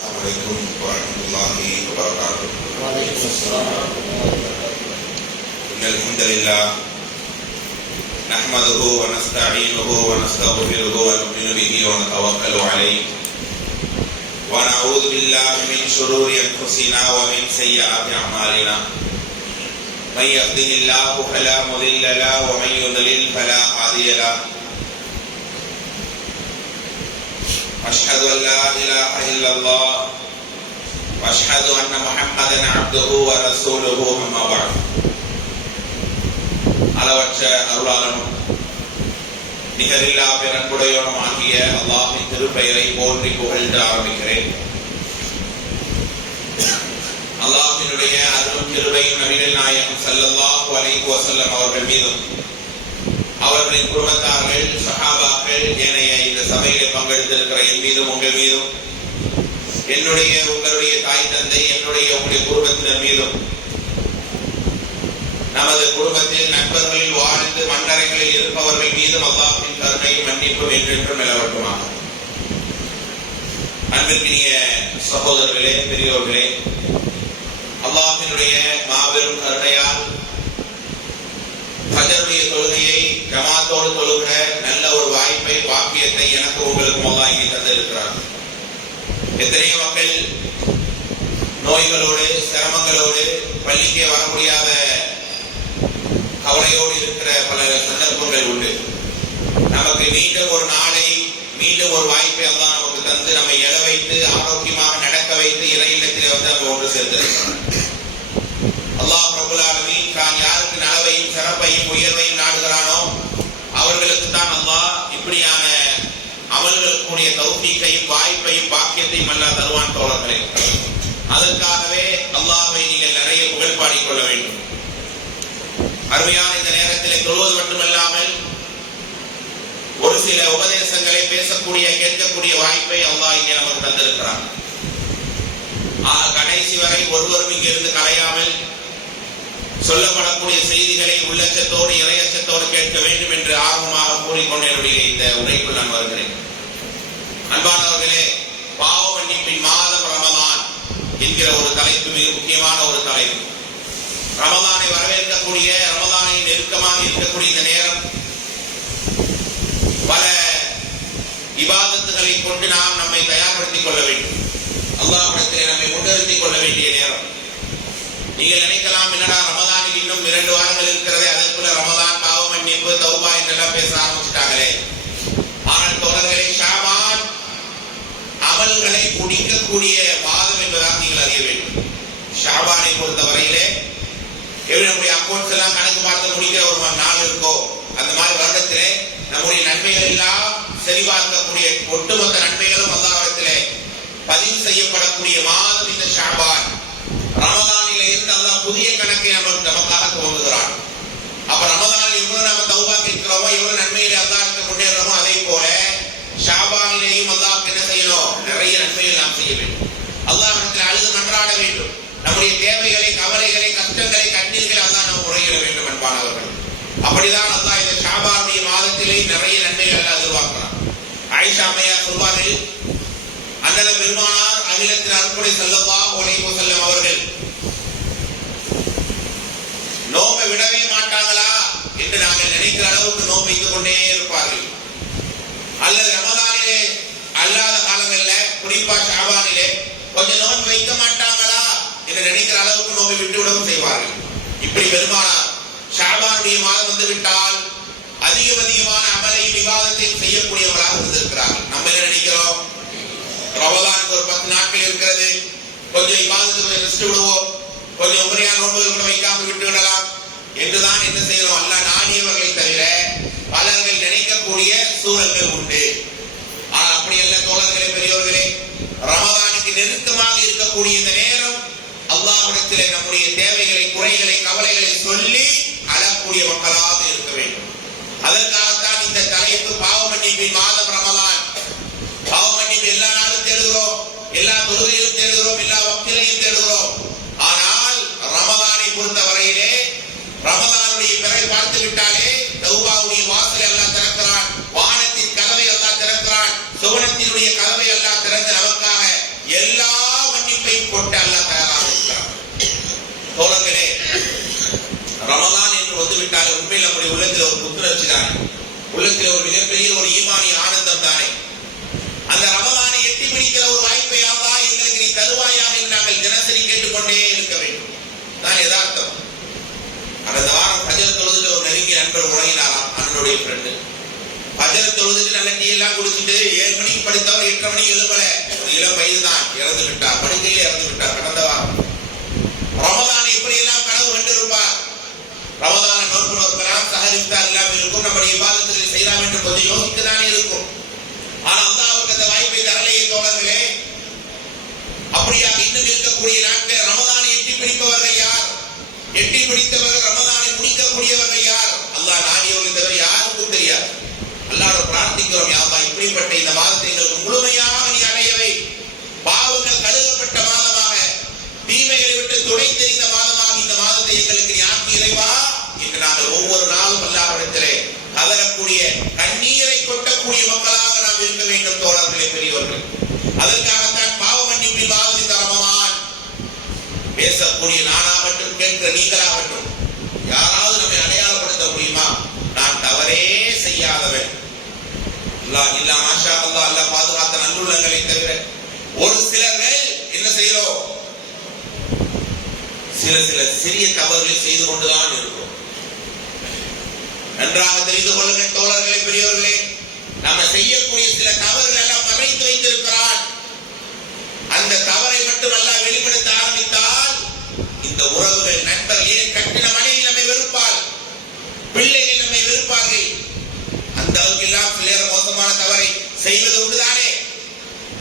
عليكم ورحمة الله وبركاته. وعليكم السلام. إن الحمد لله نحمده ونستعينه ونستغفره ونؤمن به ونتوكل عليه ونعوذ بالله من شرور أنفسنا ومن سيئات أعمالنا. من يهده الله فلا مضل له ومن يضلل فلا هادي له. أشهد أن لا إله إلا الله وأشهد أن محمدا عبده ورسوله أما بعد. அளவற்ற அருளாளனும் நிகரில்லா பெரும்புடையோனுமாகிய அல்லாஹ்வின் திருப்பெயரை போற்றி புகழ்ந்து ஆரம்பிக்கிறேன். அல்லாஹ்வினுடைய அருளும் கிருபையும் நபிகள் நாயகம் ஸல்லல்லாஹு அலைஹி வஸல்லம் அவர்கள் மீதும் அவர்களின் குடும்பத்தார்கள் சஹாபாக்கள் ஏனைய இந்த சபையிலே பங்கெடுத்திருக்கிற என் மீதும் உங்கள் மீதும் என்னுடைய உங்களுடைய தாய் தந்தை என்னுடைய உங்களுடைய குடும்பத்தினர் மீதும் நமது குடும்பத்தில் நண்பர்களில் வாழ்ந்து மண்டலங்களில் இருப்பவர்கள் மீதும் அல்லாஹ்வின் கருணையும் மன்னிப்பும் என்றென்றும் நிலவட்டுமாக. அன்பிற்கினிய சகோதரர்களே, பெரியோர்களே, அல்லாஹ்வினுடைய மாபெரும் கருணையால் ஃபஜ்ருடைய தொழுகையை ஜமாத்தோடு தொழுகிற நல்ல ஒரு வாய்ப்பை பாக்கியத்தை எனக்கு உங்களுக்கு அல்லாஹ் இங்கே தந்திருக்கிறார். எத்தனையோ மக்கள் நோய்களோடு சிரமங்களோடு பள்ளிக்கே வர முடியாத கவலையோடு இருக்கிற பல சந்தர்ப்பங்கள் உண்டு. நமக்கு மீண்டும் ஒரு நாளை மீண்டும் ஒரு வாய்ப்பை அல்லாஹ் நமக்கு தந்து நம்மை எழ வைத்து ஆரோக்கியமாக நடக்க வைத்து இறையினத்தில் வந்து நம்ம ஒன்று சேர்ந்திருக்கிறார். அல்லாஹ் ரப்பல் ஆலமீன் தான் யாருக்கு நலவையும் சிறப்பையும் உயர்வையும் நாடுகிறானோ அவர்களுக்கு தான் அல்லாஹ் இப்படியான அமல்களுக்குரிய தௌஃபீக்கையும் வாய்ப்பையும் பாக்கியத்தையும் அல்லாஹ் தருவான் தோழர்களே. அதற்காகவே அல்லாஹ்வை நீங்கள் நிறைய புகழ் பாடிக்கொள்ள வேண்டும். அருமையான இந்த நேரத்திலே தொழுவது மட்டுமல்லாமல் ஒரு சில உபதேசங்களை பேசக்கூடிய கேட்கக்கூடிய வாய்ப்பை அல்லாஹ் இங்கே நமக்கு தந்திருக்கிறான். கடைசி வரை ஒருவரும் இங்கிருந்து கலையாமல் சொல்லப்படக்கூடிய செய்திகளை உள்ளச்சத்தோடு இறையச்சத்தோடு கேட்க வேண்டும் என்று ஆர்வமாக கூறிக்கொண்டு என்னுடைய இந்த உரைக்குள் நான் வருகிறேன். அன்பானவர்களே, பாவ மன்னிப்பின் மாதம் ரமலான் என்கிற ஒரு தலைப்பு மிக முக்கியமான ஒரு தலைப்பு. ரமலானை வரவேற்கக்கூடிய, ரமலானை நெருக்கமாக இருக்கக்கூடிய இந்த நேரம் பல இபாதத்துகளை கொண்டு நாம் நம்மை தயார்படுத்திக் கொள்ள வேண்டும். அல்லாஹ்விடத்திலே நம்மை முன்னிறுத்திக் கொள்ள வேண்டிய நேரம். நீங்கள் நினைக்கலாம், என்னடா ரமலானில் இன்னும் 2 வாரங்கள் இருக்கிறதே, அதற்குள்ள ரமலான் பாவ மன்னிப்பு தௌபா என்றெல்லாம் பேச ஆரம்பிச்சுட்டாங்களே. ஆனால் தோழர்களே, ஷாபான் அமல்களை முடிக்கக்கூடிய மாதம் என்பதாக நீங்கள் அறிய வேண்டும். ஷாபானை பொறுத்தவரையிலே நம்முடைய அக்கௌண்ட்ஸ் எல்லாம் கணக்கு பார்த்து முடிக்கிற ஒரு நாள் இருக்கோ, அந்த மாதிரி வருடத்திலே நம்முடைய நன்மைகள் எல்லாம் சரிபார்க்கக்கூடிய ஒட்டுமொத்த நன்மைகளும் அல்லாஹ்விடத்திலே பதிவு செய்யப்படக்கூடிய மாதம் இந்த ஷாபான். ரமலானில இருந்து அல்லாஹ் புதிய கணக்கை நமக்காக துவங்குகிறான். அப்ப ரமலானில் எவ்வளவு நம்ம தௌபா கேட்கிறோமோ, எவ்வளவு நன்மையிலே அல்லாஹ்வுக்கு முன்னேறோமோ, அதே போல ஷாபானிலேயும் அல்லாஹ்வுக்கு என்ன செய்யணும்? நிறைய நன்மைகள் நாம் செய்ய வேண்டும். அல்லாஹ்விடத்தில் அழுது மன்றாட வேண்டும். நம்முடைய தேவைகளை, கவலைகளை, கஷ்டங்களை, கண்ணீர்களை அல்லாஹ் நாம் முறையிட வேண்டும். அன்பானவர்கள், அப்படிதான் அல்லாஹ் இந்த ஷாபானுடைய மாதத்திலே நிறைய நன்மைகள் அல்லாஹ் எதிர்பார்க்கிறான். ஆயிஷா அம்மையார் சொல்வார்கள், அண்ணல் பெருமானார் அகிலத்தின் அருள்படை ஸல்லல்லாஹு அலைஹி வஸல்லம் அவர்கள் நோம்பை விடவே மாட்டாங்களா என்று நாங்கள் நினைக்கிற அளவுக்கு நோம்பு வைத்துக் கொண்டே இருப்பார்கள். அல்லது ரமலானிலே அல்லாத காலங்களில், குறிப்பா ஷாபானிலே கொஞ்சம் நோன்பு வைக்க மாட்டாங்களா என்று நினைக்கிற அளவுக்கு நோம்பை விட்டுவிடவும் செய்வார்கள். இப்படி பெருமானார் ஷாபானுடைய மாதம் வந்து விட்டால் அதிகமான அமலையும் விவாதத்தையும் செய்யக்கூடியவர்களாக இருந்திருக்கிறார்கள். நம்ம என்ன நினைக்கிறோம்? ரமலானுக்கு ஒரு 10 நாட்கள் இருக்கிறது, கொஞ்சம் இபாதத்துக்கு ரெஸ்ட் விடுவோம், கொஞ்சம் உபரியான நோன்புகள் கூட வைக்காமல் விட்டு விடலாம் என்றுதான் என்ன செய்யறோம். அல்லாஹ் நாடியவர்களை தவிர பலர்கள் நினைக்கக்கூடிய சூழல்கள் உண்டு. ஆனால் அப்படி அல்ல தோழர்களே, பெரியோர்களே. ரமலானுக்கு நெருக்கமாக இருக்கக்கூடிய இந்த நேரம் அல்லாஹ்விடத்திலே நம்முடைய தேவைகளை, குறைகளை, கவலைகளை சொல்லி அழக்கூடிய மக்களாக இருக்க வேண்டும். அதற்காகத்தான் இந்த தலைப்பு பாவ மன்னிப்பின் மாதம் ரமலான். பாவ மன்னிப்பு எல்லா நாளும் தேடுகிறோம், எல்லா தொழுகையிலும் தேடுகிறோம், எல்லா வக்திலையும் தேடுகிறோம். ஆனால் ரமலானை பொறுத்தவரையிலே ரமலானுடைய பிறகு பார்த்து விட்டாலே தௌபாவுடைய வாசலை அல்லாஹ் திறக்கிறான். வானத்தின் கதவை அல்லாஹ் கொட்ட அல்லாஹ் தயாராக இருக்கிறார். தோழர்களே, ரமலான் என்று வந்துவிட்டால் உண்மையில் நம்முடைய உள்ளத்தில் ஒரு புத்துணர்ச்சி தானே, உள்ளத்தில் ஒரு மிகப்பெரிய ஒரு ஈமானிய ஆனந்தம் தானே. அந்த ரமலானை எட்டி பிடிக்கிற ஒரு வாய்ப்பை அல்லாஹ் எங்களுக்கு நீ தருவாயாக என்று நாங்கள் தினசரி கேட்டுக்கொண்டே இருக்க வேண்டும். தான் யதார்த்தம். கடந்த வாரம் ஃபஜர் தொழுதுட்டு ஒரு நெருங்கிய நண்பர் உறங்கினாராம், அண்ணனுடைய ஃப்ரெண்டு. ஃபஜர் தொழுதுட்டு நல்ல டீ எல்லாம் குடிச்சிட்டு 7 மணிக்கு படுத்தவர் 8:30 மணிக்கு எழுப்பல. ஒரு இளம் வயது தான், இறந்து விட்டார், படுக்கையிலே இறந்து விட்டார் கடந்த வாரம். ரமலானை இப்படி எல்லாம் கனவு கண்டிருப்பார். ரமலானை நோக்கலாம், சஹரிஃப்தார் எல்லாம் இருக்கும், நம்முடைய இபாதத்துகளை செய்யலாம் என்று கொஞ்சம் யோசித்துதானே இருக்கும். ஆனால் அல்லாஹ் அவருக்கு அந்த வாய்ப்பை தரலையே தோழர்களே. அப்படியாக இன்னும் இருக்கக்கூடிய நாட்கள் ரமலானை எட்டி பிடிப்பவர்கள் யார்? எட்டி பிடித்தவர்கள் ரமலானை முடிக்கக்கூடியவர்கள் யார்? அல்லாஹ் நாடியவர்கள் தவிர யாருக்கும் தெரியாது. அல்லாஹ்வை பிரார்த்திக்கிறோம், யா அல்லாஹ் இப்படிப்பட்ட இந்த மாதத்தை எங்களுக்கு முழுமையாக நீ அடையவை. பாவங்கள் கழுவப்பட்ட மாதமாக, தீமைகளை விட்டு துடை தெரிந்த மாதமாக இந்த மாதத்தை எங்களுக்கு நீ ஆக்கி இறைவா என்று நாங்கள் ஒவ்வொரு நாளும் அல்லாஹ்விடத்திலே கதறக்கூடிய, கண்ணீரை கொட்டக்கூடிய மக்களாக நாம் இருக்க வேண்டும் தோழர்களே, பெரியவர்கள். அதற்காகத்தான் பாவ மன்னிப்பின் மாதம் இந்த ரமலான். பேசக்கூடிய நானாகட்டும், கேட்கிற நீங்களாகட்டும், யாராவது நம்மை அடையாளப்படுத்த முடியுமா? நான் தவறே செய்யாதவன். இல்லா மாஷா அல்லாஹ், அல்லாஹ் பாதுகாத்த நல்லுள்ளங்களை தவிர ஒரு சிலர்கள் என்ன செய்கிறோம்? சில சிறிய தவறுகளை செய்து கொண்டுதான் இருக்கும். நன்றாக தெரிந்து கொள்ளுங்கள் தோழர்களே, பெரியவர்களே. நாம செய்யக்கூடிய சில தவறுகள் எல்லாம் மறைத்து வைத்திருக்கிறான். அந்த தவறை மட்டும் அல்லாஹ் வெளிப்படுத்த ஆரம்பித்தால் இந்த உறவுகள், நண்பர்கள், கட்டின மனைவி நம்மை வெறுப்பாள், பிள்ளைகள் நம்மை வெறுப்பார்கள். அந்த அளவுக்கு எல்லாம் சில மோசமான தவறை செய்வது உண்டுதானே.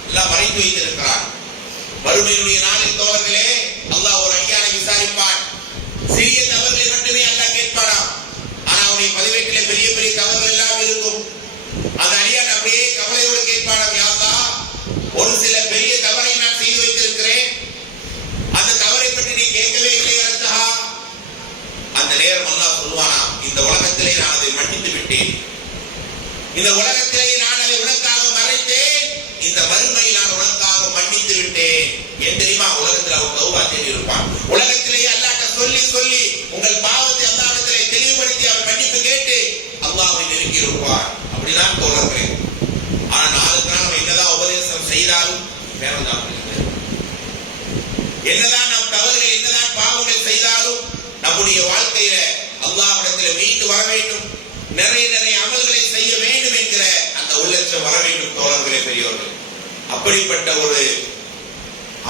எல்லாம் மறைத்து வைத்திருக்கிறான். வறுமையுடைய நாளில் தோழர்களே, அல்லாஹ் ஒரு அடியானை விசாரிப்பான். சிறிய தவறுகளை மட்டுமே அல்லாஹ் கேட்பானாம். ஆனா அவனுடைய பதிவேட்டிலே பெரிய பெரிய தவறுகள் எல்லாம் இருக்கும். அந்த அடியான் அப்படியே கவலையோடு கேட்பானாம், யா அல்லாஹ், ஒரு சில பெரிய தவறை நான் செய்து வைத்திருக்கிறேன், அந்த தவறை பற்றி நீ கேட்கவே இல்லை அரசா. அந்த நேரம் அல்லாஹ் சொல்வானா, இந்த உலகத்திலே நான் அதை மன்னித்து விட்டேன், இந்த உலகத்திலே நான் அதை உனக்காக மறைத்தேன், இந்த மறுமையை நான் உனக்காக மன்னித்து விட்டேன். ஏன் தெரியுமா? உலகத்தில் அவன் தௌபா தேடி இருப்பான். உலகத்திலேயே அல்லாஹ்ட்ட சொல்லி சொல்லி உங்கள் பாவத்தை அல்லாஹ்விடத்திலே தெளிவுபடுத்தி அவன் மன்னிப்பு கேட்டு அல்லாஹ்வை நெருங்கி இருப்பான். அப்படிதான் தோழர்களே. ஆனா நாளுக்கு நாள் நம்ம என்னதான் உபதேசம் செய்தாலும் வேறதான், என்னதான் நம் தவறுகள், என்னதான் பாவங்கள் செய்தாலும் நம்முடைய வாழ்க்கையில அல்லாஹ்விடத்திலே மீண்டு வர வேண்டும், நிறைய நிறைய அமல்களை செய்ய வேண்டும் என்கிற அந்த உள்ளட்சம் வர வேண்டும் தோழர்களே, பெரியவர்கள். அப்படிப்பட்ட ஒரு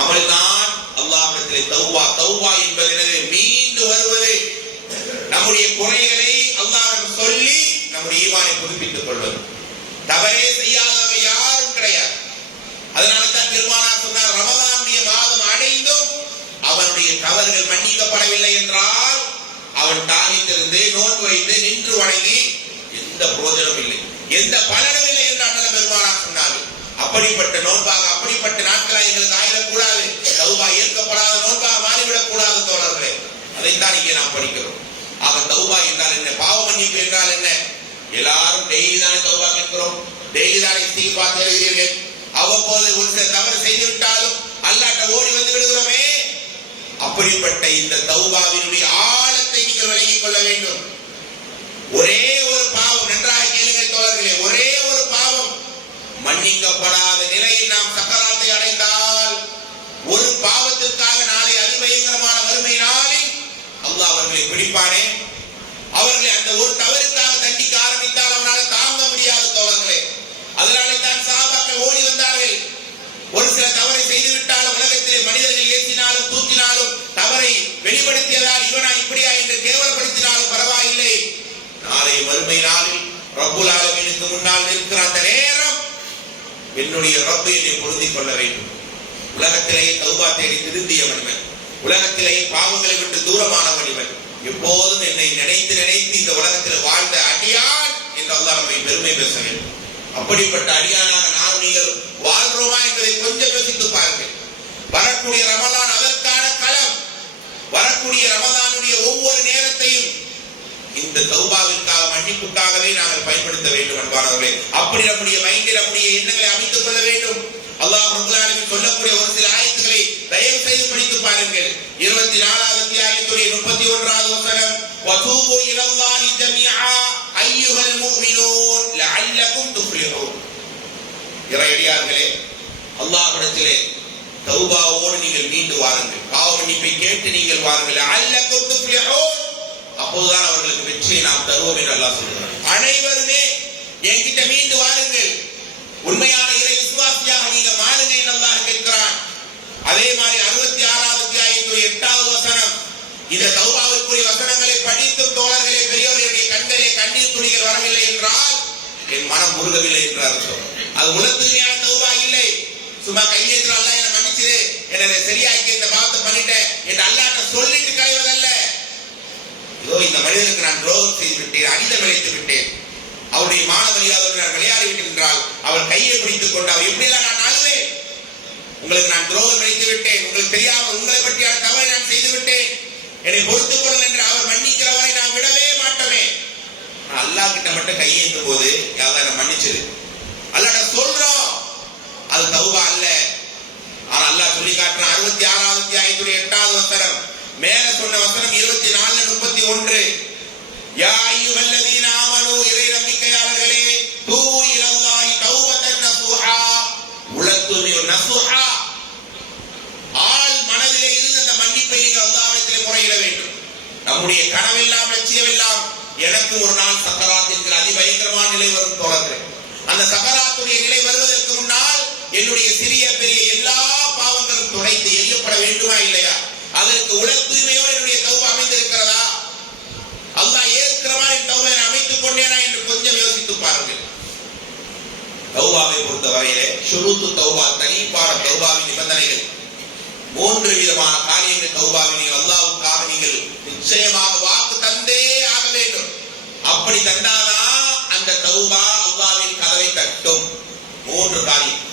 அமல்தான் அல்லாஹ்விடத்திலே தௌபா. தௌபா என்பது மீண்டு வருவது, நம்முடைய குறைகளை அல்லாஹ்விடம் சொல்லி நம்முடைய ஈமானை புதுப்பித்துக் கொள்வது. தவறே செய்யாதவர்கள் யாரும் கிடையாது. அதனால தான் பெருமானார் சொன்னார், ரமலானுடைய மாதம் அடைந்தும் அவனுடைய தவறுகள் மன்னிக்கப்படவில்லை என்றால் அவன் தாகித்திருந்து நோன்பு வைத்து நின்று வணங்கி எந்த பிரயோஜனமும் இல்லை, எந்த பலனும் இல்லை என்று அண்ணன் பெருமானார் சொன்னார்கள். அப்படிப்பட்ட நோன்பாக, அப்படிப்பட்ட நாட்களாக எங்களுக்கு ஆயிடக்கூடாது. தௌபா ஏற்கப்படாத நோன்பாக மாறிவிடக் கூடாது தோழர்களே. அதைத்தான் இங்கே நாம் படிக்கிறோம். ஆக தௌபா என்றால் என்ன, பாவ மன்னிப்பு என்றால் என்ன? எல்லாரும் டெய்லி தானே தௌபா கேட்கிறோம், டெய்லி தானே இஸ்திக்ஃபார் தேடுகிறீர்கள். அவ்வப்போது ஒரு சில தவறு செய்து விட்டாலும் அல்லாஹ்ட்ட ஓடி வந்து விடுகிறோமே. அப்படிப்பட்ட இந்த தௌபாவினுடைய ஆழத்தை நீங்கள் விளங்கிக் கொள்ள வேண்டும். ஒரே ஒரு பாவம், நன்றாக கேளுங்கள் தோழர்களே, ஒரே ஒரு பாவம் மன்னிக்கப்படாத நிலையில் நாம் சக்கராத்தை அடைந்தால், ஒரு பாவத்திற்காக நாளை அதிபயங்கரமான வறுமை நாளில் அல்லாஹ் அவர்களை பிடிப்பானே. அவர்களை அந்த ஒரு தவறுக்காக தண்டிக்க ஆரம்பித்தால் அவனால் தாங்க முடியாது தோழர்களே. அதனாலே தான் சஹாபாக்கள் ஓடி வந்தார்கள். ஒரு சில தவறை செய்து விட்டாலும், உலகத்திலே மனிதர்கள் ஏற்றினாலும் தூக்கினாலும், தவறை வெளிப்படுத்தியதால் இவனா இப்படியா என்று கேவலப்படுத்தினாலும் பரவாயில்லை, நாளை மறுமை நாளில் ரப்புல் ஆலமீனுக்கு முன்னால் நிற்கிற அந்த நேரம் என்னுடைய ரப்பு என்னை பொருந்திக் கொள்ள வேண்டும். உலகத்திலேயே தௌபா தேடி திருந்திய மனிதன், உலகத்திலேயே பாவங்களை விட்டு தூரமான மனிதன், எப்போதும் என்னை நினைத்து நினைத்து இந்த உலகத்தில் வாழ்ந்த அடியான் என்று அல்லாஹ் நம்மை பெருமை பேச வேண்டும். அப்படிப்பட்ட அடியானாக நான் நீங்கள் வாழ்றோமா என்பதை கொஞ்சம் யோசித்து பாருங்கள். வரக்கூடிய ரமலான் அதற்கான களம். வரக்கூடிய ரமலானுடைய ஒவ்வொரு நேரத்தையும் இந்த தௌபாவிற்காக, மன்னிப்புக்காகவே நாங்கள் பயன்படுத்த வேண்டும் என்பார்களே. அப்படி நம்முடைய மைண்டில் நம்முடைய எண்ணங்களை அமைத்துக் கொள்ள வேண்டும். அல்லாஹ் ரப்பல் ஆலமீன் சொல்லக்கூடிய ஒரு சில ஆயத்துக்களை தயவு செய்து பாருங்கள் 24வது அத்தியாயத்துடைய 31வது வசனம் வதூபு இலல்லாஹி ஜமீஆ அய்யுஹல் முஃமினூன் லஅல்லகும் துஃப்லிஹூன். இறையடியார்களே, அல்லாஹ்விடத்திலே தௌபாவோடு நீங்கள் மீண்டு வாருங்கள், பாவ மன்னிப்பை கேட்டு நீங்கள் வாருங்கள். லஅல்லகும் துஃப்லிஹூன், அப்போதுதான் அவர்களுக்கு வெற்றியை நாம் தருவோம் என்று அல்லாஹ் சொல்கிறார். அனைவருமே என்கிட்ட மீண்டு வாருங்கள், உண்மையான இறை விசுவாசியாக நீங்க மாறுங்க என்று அல்லாஹ் கேட்கிறான். அதே மாதிரி 66வது அத்தியாயத்துடைய 8வது வசனம், இந்த தௌபாவுக்குரிய வசனங்களை படித்தும் தோழர்களே பெரியவர்களுடைய கண்களே கண்ணீர் துளிகள் வரவில்லை என்றால் என் மனம் முருகவில்லை என்றார். அது உலக தூய்மையான தௌபா இல்லை. சும்மா கையேற்ற அல்லாஹ் என்ன மன்னிச்சு என்ன சரியாக்கி இந்த பாவத்தை பண்ணிட்டேன் என்று அல்லாஹ்ட்ட சொல்லிட்டு களைவதல்ல. இதோ இந்த மனிதனுக்கு நான் துரோகம் செய்து விட்டேன், அனிதம் இழைத்து விட்டேன், அவருடைய மான மரியாதையோடு நான் விளையாடி விட்டேன் என்றால் அவர் கையை பிடித்துக் கொண்டு அவர் எப்படியெல்லாம் நான் அழுவேன், உங்களுக்கு நான் துரோகம் இழைத்து விட்டேன், உங்களுக்கு தெரியாமல் உங்களை பற்றியான தவறை நான் செய்து விட்டேன், என்னை பொறுத்துக் கொள்ளுங்கள் என்று அவர் மன்னிக்கிறவரை நான் விடவே மாட்டோமே. அல்லாஹ் கிட்ட மட்டும் கையேற்றும் போது யாராவது மன்னிச்சது அல்லாஹ்ட்ட சொல்றோம், அது தௌபா அல்ல. ஆனா அல்லாஹ் சொல்லி காட்டுறான் 66வது அத்தியாயத்துடைய 8வது வசனம், மேல சொன்ன வசனம் 24:31, யா அய்யுஹல்லதீன ஆமனூ, இறை நம்பிக்கையாளர்களே, தூபு இலல்லாஹி தௌபத்தன் நஸூஹா, உலத்துமியு நஸூஹா, ஆள் மனதிலே இருந்து அந்த மன்னிப்பை நீங்கள் அல்லாஹ்விடத்திலே முறையிட வேண்டும். நம்முடைய கனவெல்லாம் லட்சியமெல்லாம் எனக்கு ஒரு நாள் சக்கராத் என்கிற அதிபயங்கரமான நிலை வரும் தோழர்களே. அந்த சக்கராத்துடைய நிலை வருவதற்கு முன்னால் என்னுடைய சிறிய பெரிய எல்லா பாவங்களும் துடைத்து எரியப்பட வேண்டுமா இல்லையா? அதற்கு உலக தூய்மையோடு என்னுடைய தௌபா அமைந்திருக்கிறதா? அல்லாஹ் ஏற்கிறமா என் தௌபா அமைத்துக் கொண்டேனா என்று கொஞ்சம் யோசித்து பாருங்கள். தௌபாவை பொறுத்தவரையிலே ஷுரூத்து தௌபா, தனிப்பான தௌபாவின் நிபந்தனைகள் 3 விதமான காரியங்கள். தௌபாவை நீங்கள் அல்லாஹ்வுக்காக நீங்கள் நிச்சயமாக வாக்கு தந்தே ஆக வேண்டும். அப்படி தந்தாதான் அந்த தௌபா அல்லாஹ்வின் கதவை தட்டும். 3 காரியம்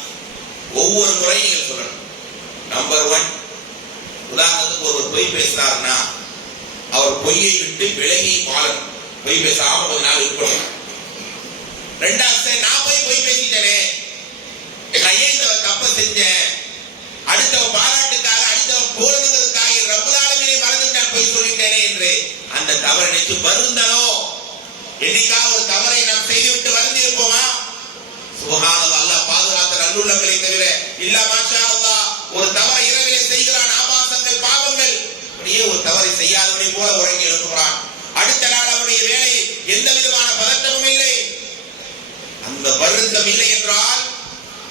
ஒவ்வொரு முறையும் நீங்கள் சொல்லணும். நம்பர் 1, உதாரணத்துக்கு ஒரு பொய் பேசுறாருன்னா அவர் பொய்யை விட்டு விலகி வாழணும், பொய் பேசாம கொஞ்ச நாள் இருக்கணும். 2வது, நான் பொய் பேசிட்டேனே, நான் ஏன் இந்த தப்ப செஞ்சேன், அடுத்தவன் பாராட்டுக்காக அடுத்தவன் போறதுக்காக ரப்பல் ஆலமீனை மறந்துட்டு நான் பொய் சொல்லிட்டேனே என்று அந்த தவறை நினைத்து வருந்தணும். என்னைக்காக ஒரு தவறை நாம் செய்துவிட்டு வருந்தி இருப்போமா? சுப்ஹானல்லாஹ், அல்லாஹ் பாதுகாத்த நல்லுள்ளங்களை தவிர இல்ல மாஷா அல்லாஹ் ஒரு தவறை இரவிலே செய்கிறான், ஆபாசங்கள் பாவங்கள், அப்படியே ஒரு தவறை செய்யாதவனை போல உறங்கி எழுப்புகிறான். அடுத்த நாள் அவருடைய வேலை எந்த விதமான பதட்டமும் இல்லை. அந்த வருத்தம் இல்லை என்றால்,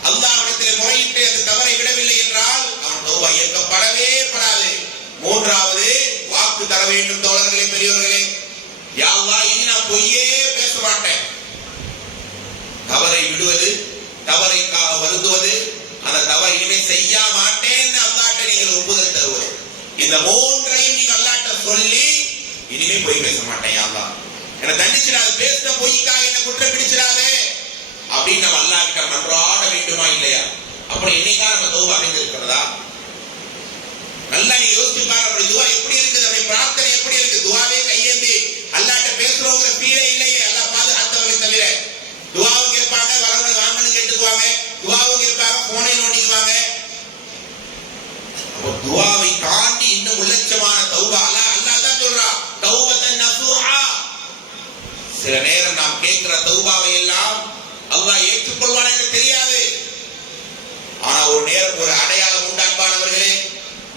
அல்லாஹ்விடத்திலே முறையிட்டு அந்த தவறை விடவில்லை என்றால் அவன் தௌபா ஏற்கப்படவே படாது. 3வது, வாக்கு தர வேண்டும் தோழர்களே பெரியவர்களே. யா அல்லாஹ், இனி நான் பொய்யே பேச மாட்டேன். தவறை விடுவது, தவறைக்காக வருந்துவது, அந்த தவறை இனிமே செய்ய மாட்டேன்னு அல்லாஹ்ட்ட நீங்கள் ஒப்புதல் தருவது, இந்த 3ஐயும் நீங்க அல்லாஹ்ட்ட சொல்லி இனிமே பொய் பேச மாட்டேன், யா அல்லாஹ் என்ன தண்டிச்சிடாது, பேசின பொய்க்காக என்ன குற்றம் பிடிச்சிடாதே அப்படின்னு நம்ம அல்லாஹ் கிட்ட மன்றாட வேண்டுமா இல்லையா? அப்படி என்னைக்கா நம்ம தௌபா அமைந்திருக்கிறதா? நல்லா நீங்க யோசிச்சு பாருங்க. அப்படி துவா எப்படி இருக்குது, நம்ம பிரார்த்தனை எப்படி இருக்கு? துவாவே கையேந்தி அல்லாஹ்ட்ட பேசுறவங்க ஃபீலே இல்லையே. அல்லாஹ் பாதுகாத்தவங்களை தவிர துவாவும் கேட்பாங்க, வரவங்க வாங்கன்னு கேட்டுக்குவாங்க, துவாவும் கேட்பாங்க, போனை நோண்டிக்குவாங்க. துவாவை தாண்டி இன்னும் உள்ளட்சமான தௌபா அல்லாஹ் தான் சொல்றான், தௌபத்தன் நஸூஹா. சில நேரம் நாம் கேட்கிற தௌபாவை எல்லாம் அல்லாஹ் ஏற்றுக்கொள்வான் என்று தெரியாது. ஆனா ஒரு நேரம் ஒரு அடையாளம் உண்டு அன்பானவர்களே,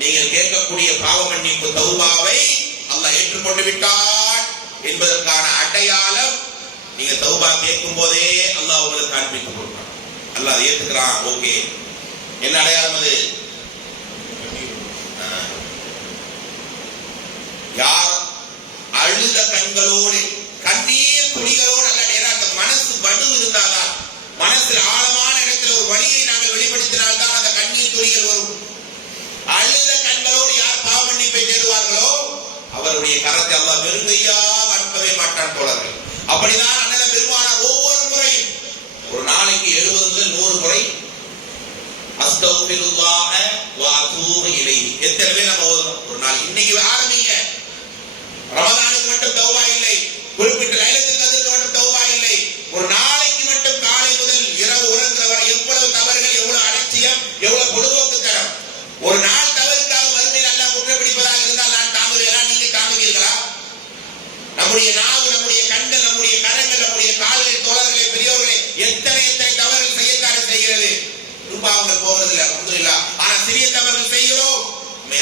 நீங்கள் கேட்கக்கூடிய பாவ மன்னிப்பு தௌபாவை அல்லாஹ் ஏற்றுக்கொண்டு விட்டான் என்பதற்கான அடையாளம் நீங்க தௌபா கேட்கும் போதே அல்லாஹ் உங்களுக்கு காண்பித்து கொடுப்பான். அல்லாஹ் அதை ஏத்துக்கிறான். ஓகே, என்ன அடையாளம் அது? யார் அழுத கண்களோடு கண்ணீர் துளிகளோடு அல்ல, நேரம் அந்த மனசு வடு இருந்தால்தான், மனசுல ஆழமான இடத்துல ஒரு வழியை நாங்கள் வெளிப்படுத்தினால்தான் அந்த கண்ணீர் துளிகள் வரும். அழுத கண்களோடு யார் பாவ மன்னிப்பை தேடுவார்களோ அவருடைய கரத்தை அல்லாஹ் வெறுங்கையாக அனுப்பவே மாட்டான் தோழர்கள். அப்படிதான் அண்ணன் பெருமானார் ஒவ்வொரு முறையும் ஒரு நாளைக்கு 70 முதல் 100 முறை அஸ்தக்ஃபிருல்லாஹ வ அதூபு இலைஹி எத்தனை பேர் நம்ம ஓதுறோம் ஒரு நாள்? இன்னைக்கு ஆரம்பிங்க. ரமலானுக்கு மட்டும் தௌபா இல்லை, குறிப்பிட்ட லைலத்துல் கத்ருக்கு மட்டும் தௌபா இல்லை, ஒரு நாளைக்கு மட்டும் காலை முதல் இரவு உறங்குற வரை எவ்வளவு தவறுகள், எவ்வளவு அலட்சியம், எவ்வளவு பொடுபோக்குத்தனம். ஒரு நாள் தவறுக்காக மறுமையில் அல்லாஹ்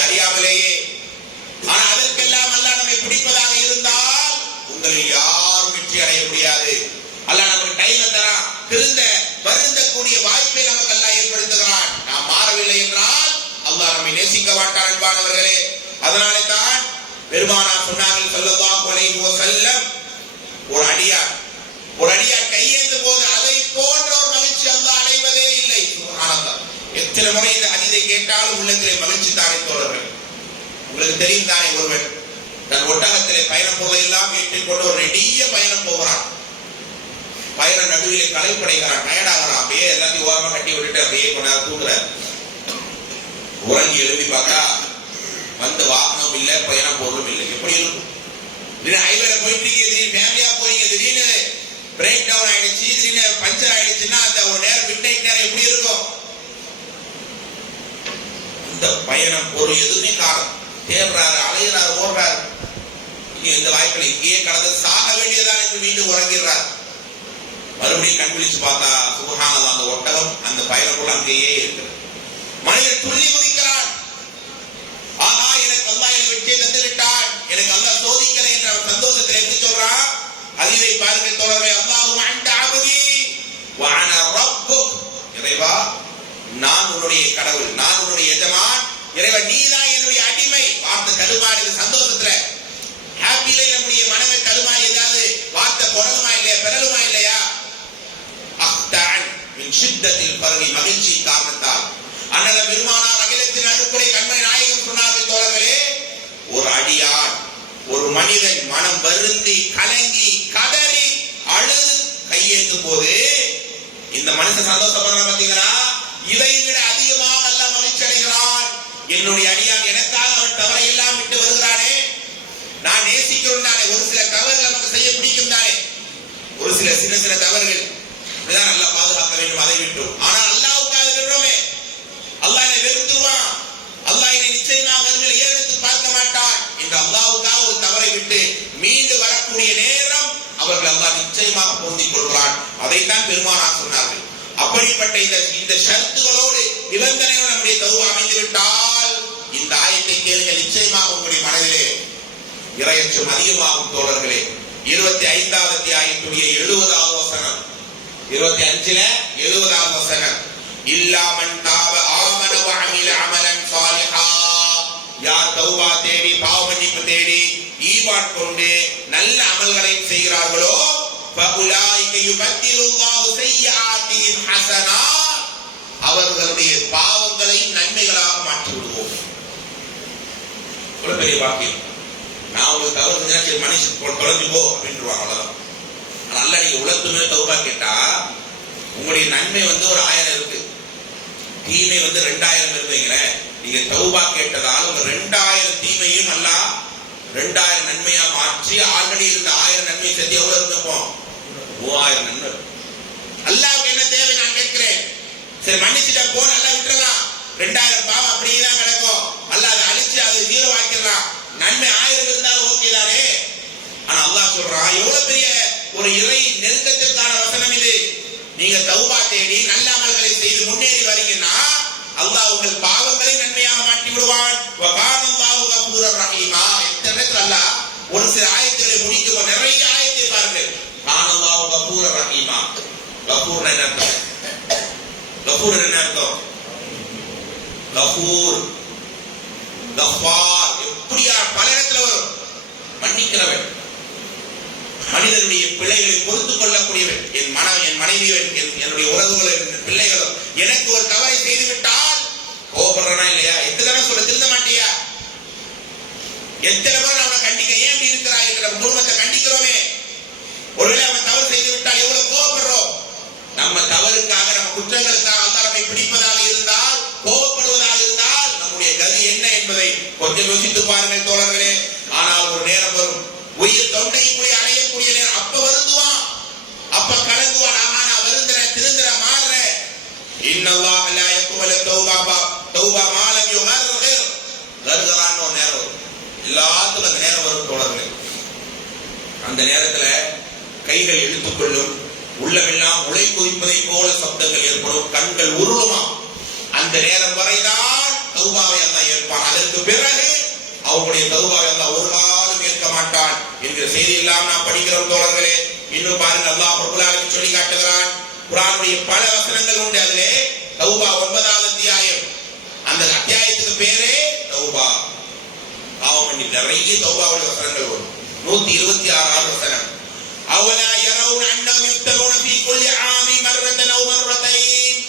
அறியாமலேயே. ஆனா அதற்கெல்லாம் அல்லாஹ் நம்மை பிடிப்பதாக இருந்தால் உங்களில் யாரும் வெற்றி அடைய முடியாது. அல்லாஹ் நமக்கு டைம் தரான், திருந்த வருந்தக்கூடிய வாய்ப்பை நமக்கு அல்லாஹ் ஏற்படுத்துகிறான். நாம் மாறவில்லை என்றால் அல்லாஹ் நம்மை நேசிக்க மாட்டான் என்பானவர்களே. அதனாலே தான் பெருமானார் சொன்னார்கள் ஸல்லல்லாஹு அலைஹி வஸல்லம், ஒரு அடியார் கையேந்தும் போது அதை போன்ற ஒரு மகிழ்ச்சி அல்லாஹ் அடைவதே இல்லை. சுப்ஹானல்லாஹ். எத்தனை முறை இந்த ஹதீஸை கேட்டாலும் உள்ளத்திலே மகிழ்ச்சி தானே தோழர்கள். உங்களுக்கு தெரியும் தானே, ஒருவன் தன் ஒட்டகத்திலே பயணம் பொருளை எல்லாம் ஏற்றிக் கொண்டு ஒரு நெடிய பயணம் போகிறான். பயணம் நடுவிலே களைப்படைகிறான், டயர்டாகிறான். அப்படியே எல்லாத்தையும் ஓரமா கட்டி விட்டுட்டு அப்படியே கொண்டாந்து தூங்குறார். உறங்கி எழுப்பி பார்த்தா வந்த வாகனம் இல்ல, பயணம் பொருளும் இல்லை. எப்படி இருக்கும்? ஹைவேல போயிட்டு திடீர்னு ஃபேமிலியா போறீங்க, திடீர்னு பிரேக் டவுன் ஆயிடுச்சு, திடீர்னு பஞ்சர் ஆயிடுச்சுன்னா அந்த ஒரு நேரம் மிட் நைட் நேரம் எப்படி இருக்கும்? இந்த பயணம் பொருள் எதுவுமே காரணம் தேடுறாரு, அலைகிறாரு, ஓடுறாரு. இந்த வாய்ப்பில் இங்கேயே கலந்து சாக வேண்டியதான் என்று மீண்டும் உறங்கிறார். மறுபடியும் கண் விழிச்சு பார்த்தா சுபஹானல்லாஹ், அந்த ஒட்டகம் அந்த பயணக்குள்ள அங்கேயே இருக்கிறது. மனிதன் துள்ளி குதிக்கிறான். ஆஹா, எனக்கு அல்லாஹ் என்னை வெற்றியை தந்து விட்டான், எனக்கு அல்லாஹ் சோதிக்கலை என்ற அவர் சந்தோஷத்தில் எப்படி சொல்றான்? ஹதீஸை பாருங்கள் தோழர்களே. அல்லாஹும்ம அன்த அப்தி வ அனா ரப்புக். இறைவா, நான் உன்னுடைய கடவுள், நான் உன்னுடைய எஜமான். இறைவா, நீதான் என்னுடைய அடிமை. வார்த்தை தடுமாறு சந்தோஷத்துல ஹாப்பில நம்முடைய மனமே தடுமாறி ஏதாவது வார்த்தை குரலுமா இல்லையா, பெறலுமா இல்லையா? அஹ்தான் மின் ஷித்தத்தில் பரவி மகிழ்ச்சி காரணத்தால் அண்ணல பெருமானார் அகிலத்தின் அனுப்புரை கண்மை நாயகம் சொன்னார்கள் தோழர்களே. ஒரு அடியான், ஒரு மனிதன் மனம் வருந்தி கலங்கி கதறி அழுது கையேந்தும் போது இந்த மனுஷன் சந்தோஷப்படுறான். பாத்தீங்களா? இதை விட அதிகமாக அல்லாஹ் மகிழ்ச்சி அடைகிறான். என்னுடைய அடியான் எனக்காக அவன் தவறை எல்லாம் விட்டு வருகிறானே, நான் நேசிக்கிறோம் தானே. ஒரு சில தவறுகள் நமக்கு செய்ய பிடிக்கும் தானே, ஒரு சில சின்ன தவறுகள் இதுதான் நல்லா பாதுகாக்க வேண்டும், அதை விட்டோம். ஆனால் அல்லாஹ்வுக்காக விடுறோமே, அல்லாஹ் என்னை வெறுத்துருவான், அல்லாஹ் என்னை நிச்சயமாக அவர்களை ஏறெடுத்து பார்க்க மாட்டான் என்று அல்லாஹ்வுக்காக ஒரு தவறை விட்டு மீண்டு வரக்கூடிய நேரம் அவர்கள் அல்லாஹ் நிச்சயமாக பொருந்திக் கொள்கிறான். அதைத்தான் பெருமானார் சொன்னார்கள். அப்படிப்பட்ட இந்த ஷர்த்துகளோடு நிபந்தனையோடு நம்முடைய தௌபா அமைந்து விட்டால் இந்த ஆயத்தை கேளுங்க, நிச்சயமாக உங்களுடைய மனதிலே இறையச்சம் அதிகமாகும் தோழர்களே. 25வது அத்தியாயத்துடைய 70வது வசனம், 25ல 70வது வசனம். இல்லா மன் தாப ஆமன வ அமில அமலன் சாலிஹா. யார் தௌபா தேடி பாவ மன்னிப்பு தேடி ஈமான் கொண்டு நல்ல அமல்களை செய்கிறார்களோ ஃபஉலாயிக யுபத்திலுல்லாஹு ஸய்யிஆத்திஹிம் ஹஸனா. அவர்களுடைய பாவங்களை நன்மைகளாக மாற்றி விடுவோம். ஒரு பெரிய வாக்கியம். நான் ஒரு தவறு செஞ்சா சரி மனுஷன் தொலைஞ்சு போ அப்படின்றாங்க, அவ்வளவுதான். நல்ல நீங்க உலகத்துமே தௌபா கேட்டா உங்களுடைய நன்மை ஒரு 1000 இருக்கு, தீமை 2000 இருப்பீங்களேன். நீங்க தௌபா கேட்டதால் உங்க 2000 தீமையும் அல்லாஹ் 2000 நன்மையா மாற்றி ஆல்ரெடி இருந்த 1000 நன்மை சேர்த்து எவ்வளவு இருந்தப்போம்? 3000 நன்மை. அல்லாஹ்வுக்கு என்ன தேவை நான் கேட்கிறேன். சரி மன்னிச்சுட்டா போ, நல்லா விட்டுறலாம். 2000 பாவம் அப்படியே தான் கிடக்கும். அல்லாஹ் அதை அழிச்சு அதை 0 ஆக்கிடலாம். நன்மை 1000 இருந்தாலும் ஓகே தானே. ஆனா அல்லாஹ் சொல்றான், எவ்வளவு பெரிய ஒரு இறை நெருக்கத்திற்கான வசனம் இது. நீங்க தௌபா தேடி நல்ல அமல்களை செய்து முன்னேறி வரீங்கன்னா அல்லாஹ் உங்கள் பாவங்களை நன்மையாக மாற்றி விடுவான். வகானல்லாஹு கஃபூரர் ரஹீமா. எத்தனை அல்லாஹ் ஒரு சில ஆயத்துகளை முடிக்கும், நிறைய ஆயத்தை பாருங்கள். கானல்லாஹு கஃபூரர் ரஹீமா. கஃபூர் என்ன அர்த்தம்? கஃபூர் என்ன அர்த்தம்? கஃபூர், கஃபார், எப்படியா பல இடத்துல வரும். மன்னிக்கிறவன், மனிதனுடைய பிள்ளைகளை பொறுத்துக் கொள்ளக்கூடியவன். என் மனைவியவன், என்னுடைய உறவுகள், பிள்ளைகளும் எனக்கு ஒரு தவறை செய்து விட்டால் கோபப்படுறனா இல்லையா? எத்தனை தடவை சொல்ல திருந்த மாட்டியா? எத்தனை பேர் அவனை கண்டிக்க ஏன் இப்படி இருக்கிறாய் என்று நம்ம குடும்பத்தை கண்டிக்கிறோமே. ஒருவேளை அவன் தவறு செய்து விட்டால் எவ்வளவு கோபப்படுறோம். நம்ம தவறுக்காக நம்ம குற்றங்களுக்காக அல்லாஹ் நம்மை பிடிப்பதாக இருந்தால், கோபப்படுவதாக இருந்தால் நம்முடைய கதி என்ன என்பதை கொஞ்சம் யோசித்து பாருங்கள் தோழர்களே. ஆனால் ஒரு நேரம் வரும், உயிர் தொண்டைக்குள்ளே அடையக்கூடிய நேரம். அப்ப வருந்துவான், அப்ப கலங்குவான். ஆனா வருந்துற திருந்துற மாறுற. இன்னல்லாஹ லா யக்பலு தௌபா மா லம் யுகர்கிர். கர்கரான ஒரு நேரம் வரும். எல்லாத்துக்கும் அந்த நேரம் வரும் தோழர்களே. அந்த நேரத்துல கைகள் இழுத்துக்கொள்ளும், உள்ளமெல்லாம் உலை கொதிப்பதை போல சப்தங்கள் ஏற்படும், கண்கள் உருளுமா. அந்த நேரம் வரைதான் தௌபாவை அல்லாஹ் ஏற்பான். அதற்கு பிறகு எல்லாம் நாம் படிக்கிறோம் தோழர்களே. இன்னும் பாருங்க, அல்லாஹ் ரப்பல் ஆலமீன் சொல்லி காட்டுகிறான். குர்ஆனுடைய பல வசனங்கள் உண்டு. அதிலே தௌபா 9வது அத்தியாயம், அந்த அத்தியாயத்துக்கு பேரே தௌபா. பாவமன்னி நிறைய தௌபாவுடைய வசனங்கள் வரும். 126வது வசனம், அவலா யரவுன அன்னஹும் யுஃப்தனூன ஃபீ குல்லி ஆமி மர்ரத்தன் அவ் மர்ரத்தைன்.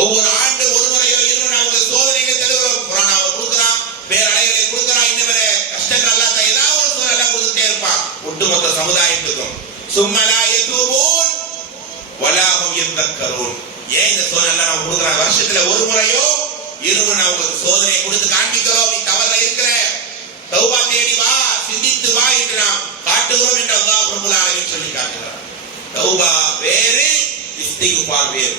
ஒவ்வொரு ஆண்டு ஒரு முறையோ இருமுறை நாங்கள் சோதனைகள் தருகிறோம். குர்ஆனாவை கொடுக்கிறான், பேரலைகளை கொடுக்கிறான், இன்னும் வேற கஷ்டங்கள் அல்லாஹ் ஏதாவது ஒரு சூழல் அல்லாஹ் கொடுத்துட்டே இருப்பான் ஒட்டுமொத்த சமுதாயத்துக்கும். சும்ம லா யதூபூன் வலா ஹும் யதக்கரூன். ஏன் இந்த சோதனை எல்லாம் நம்ம கொடுக்கிறான்? வருஷத்துல ஒரு முறையோ இருமுறை நான் உங்களுக்கு சோதனை கொடுத்து காண்பிக்கிறோம், நீ தவறுல இருக்கிற, தௌபா தேடி வா, சிந்தித்து வா என்று நாம் காட்டுகிறோம் என்று அல்லாஹ் ரப்பல் ஆலமீன் சொல்லி காட்டுகிறார். தௌபா வேறு, இஸ்திக்ஃபார் வேறு.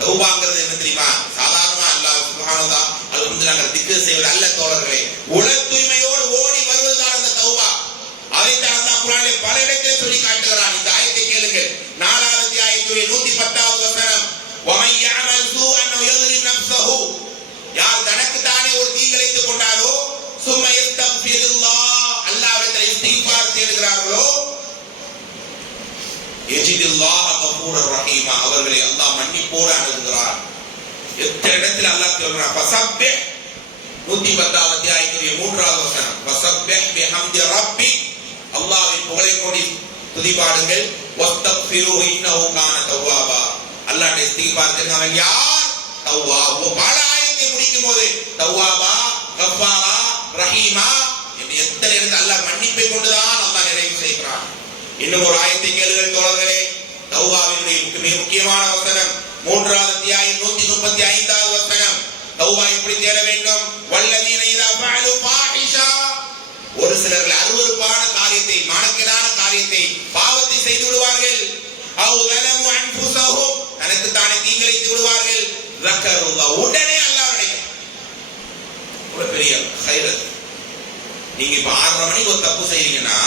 தௌபாங்கிறது என்ன தெரியுமா? சாதாரணமா அல்லாஹ் சுப்ஹானஹு வ தஆலா அல்ஹம்துலில்லாஹ் திக்ர் செய்வது அல்ல தோழர்களே. உல தூய்மையோடு ஓடி வருவதுதான் அந்த தௌபா. அதைத்தான் அல்லாஹ் குர்ஆனிலே பல இடங்களில் சொல்லி காட்டுகிறான். இந்த ஆயத்தை கேளுங்கள். 4வது அத்தியாயத்துடைய 110வது வசனம், வமன் யஅமல் சூஅன் அவ் யظلم நஃப்ஸஹு. யார் தனக்கு தானே ஒரு தீங்கிழைத்துக் கொண்டாரோ, சும்ம யஸ்தக்ஃபிருல்லாஹ், அல்லாஹ்விடத்தில் இஸ்திக்பார் தேடுகிறார்களோ, யஜிதுல்லாஹ கஃபூரர் ரஹீமா, அவர்களை அல்லாஹ் மன்னிப்போடு அணுகுகிறார். எத்தனை இடத்தில் அல்லாஹ் சொல்றான். ஃபஸப்பிஹ் 110வது அத்தியாயத்துடைய 3வது வசனம், ஃபஸப்பிஹ் பிஹம்தி ரப்பிக், அல்லாஹ்வின் புகழை கொண்டு துதிபாடுங்கள். வஸ்தக்ஃபிருஹு இன்னஹு கான தவ்வாபா, அல்லாஹ்வுடைய இஸ்திக்பார் தேடுகிறவன் யார்? தவ்வாப். பல ஆயத்தை முடிக்கும் போது தவ்வாபா, கஃபாரா, ரஹீமா என்று எத்தனை இடத்தில் அல்லாஹ் மன்னிப்பை கொண்டுதான் அல்லாஹ் நிறைவு செய்கிறான். இன்னும் ஒரு ஆயத்தை கேளுங்கள் தோழர்களே. தௌபாவினுடைய மிக முக்கியமான வசனம் 3வது அத்தியாயம் 135வது வசனம். தௌபா எப்படி தேட வேண்டும்? வல்லதீன இதா ஃபஅலு ஃபாஹிஷா, ஒரு சிலர்கள் அருவருப்பான காரியத்தை, மானக்கேடான காரியத்தை, பாவத்தை செய்து விடுவார்கள். அவ் ஸலமு அன்ஃபுஸஹும், தனக்கு தானே தீங்கிழைத்து விடுவார்கள். ஸக்கருல்லாஹ், உடனே அல்லாஹ் நினைக்கும். ஒரு பெரிய ஹைரத். நீங்க இப்ப 6:30 மணிக்கு ஒரு தப்பு செய்றீங்கன்னா,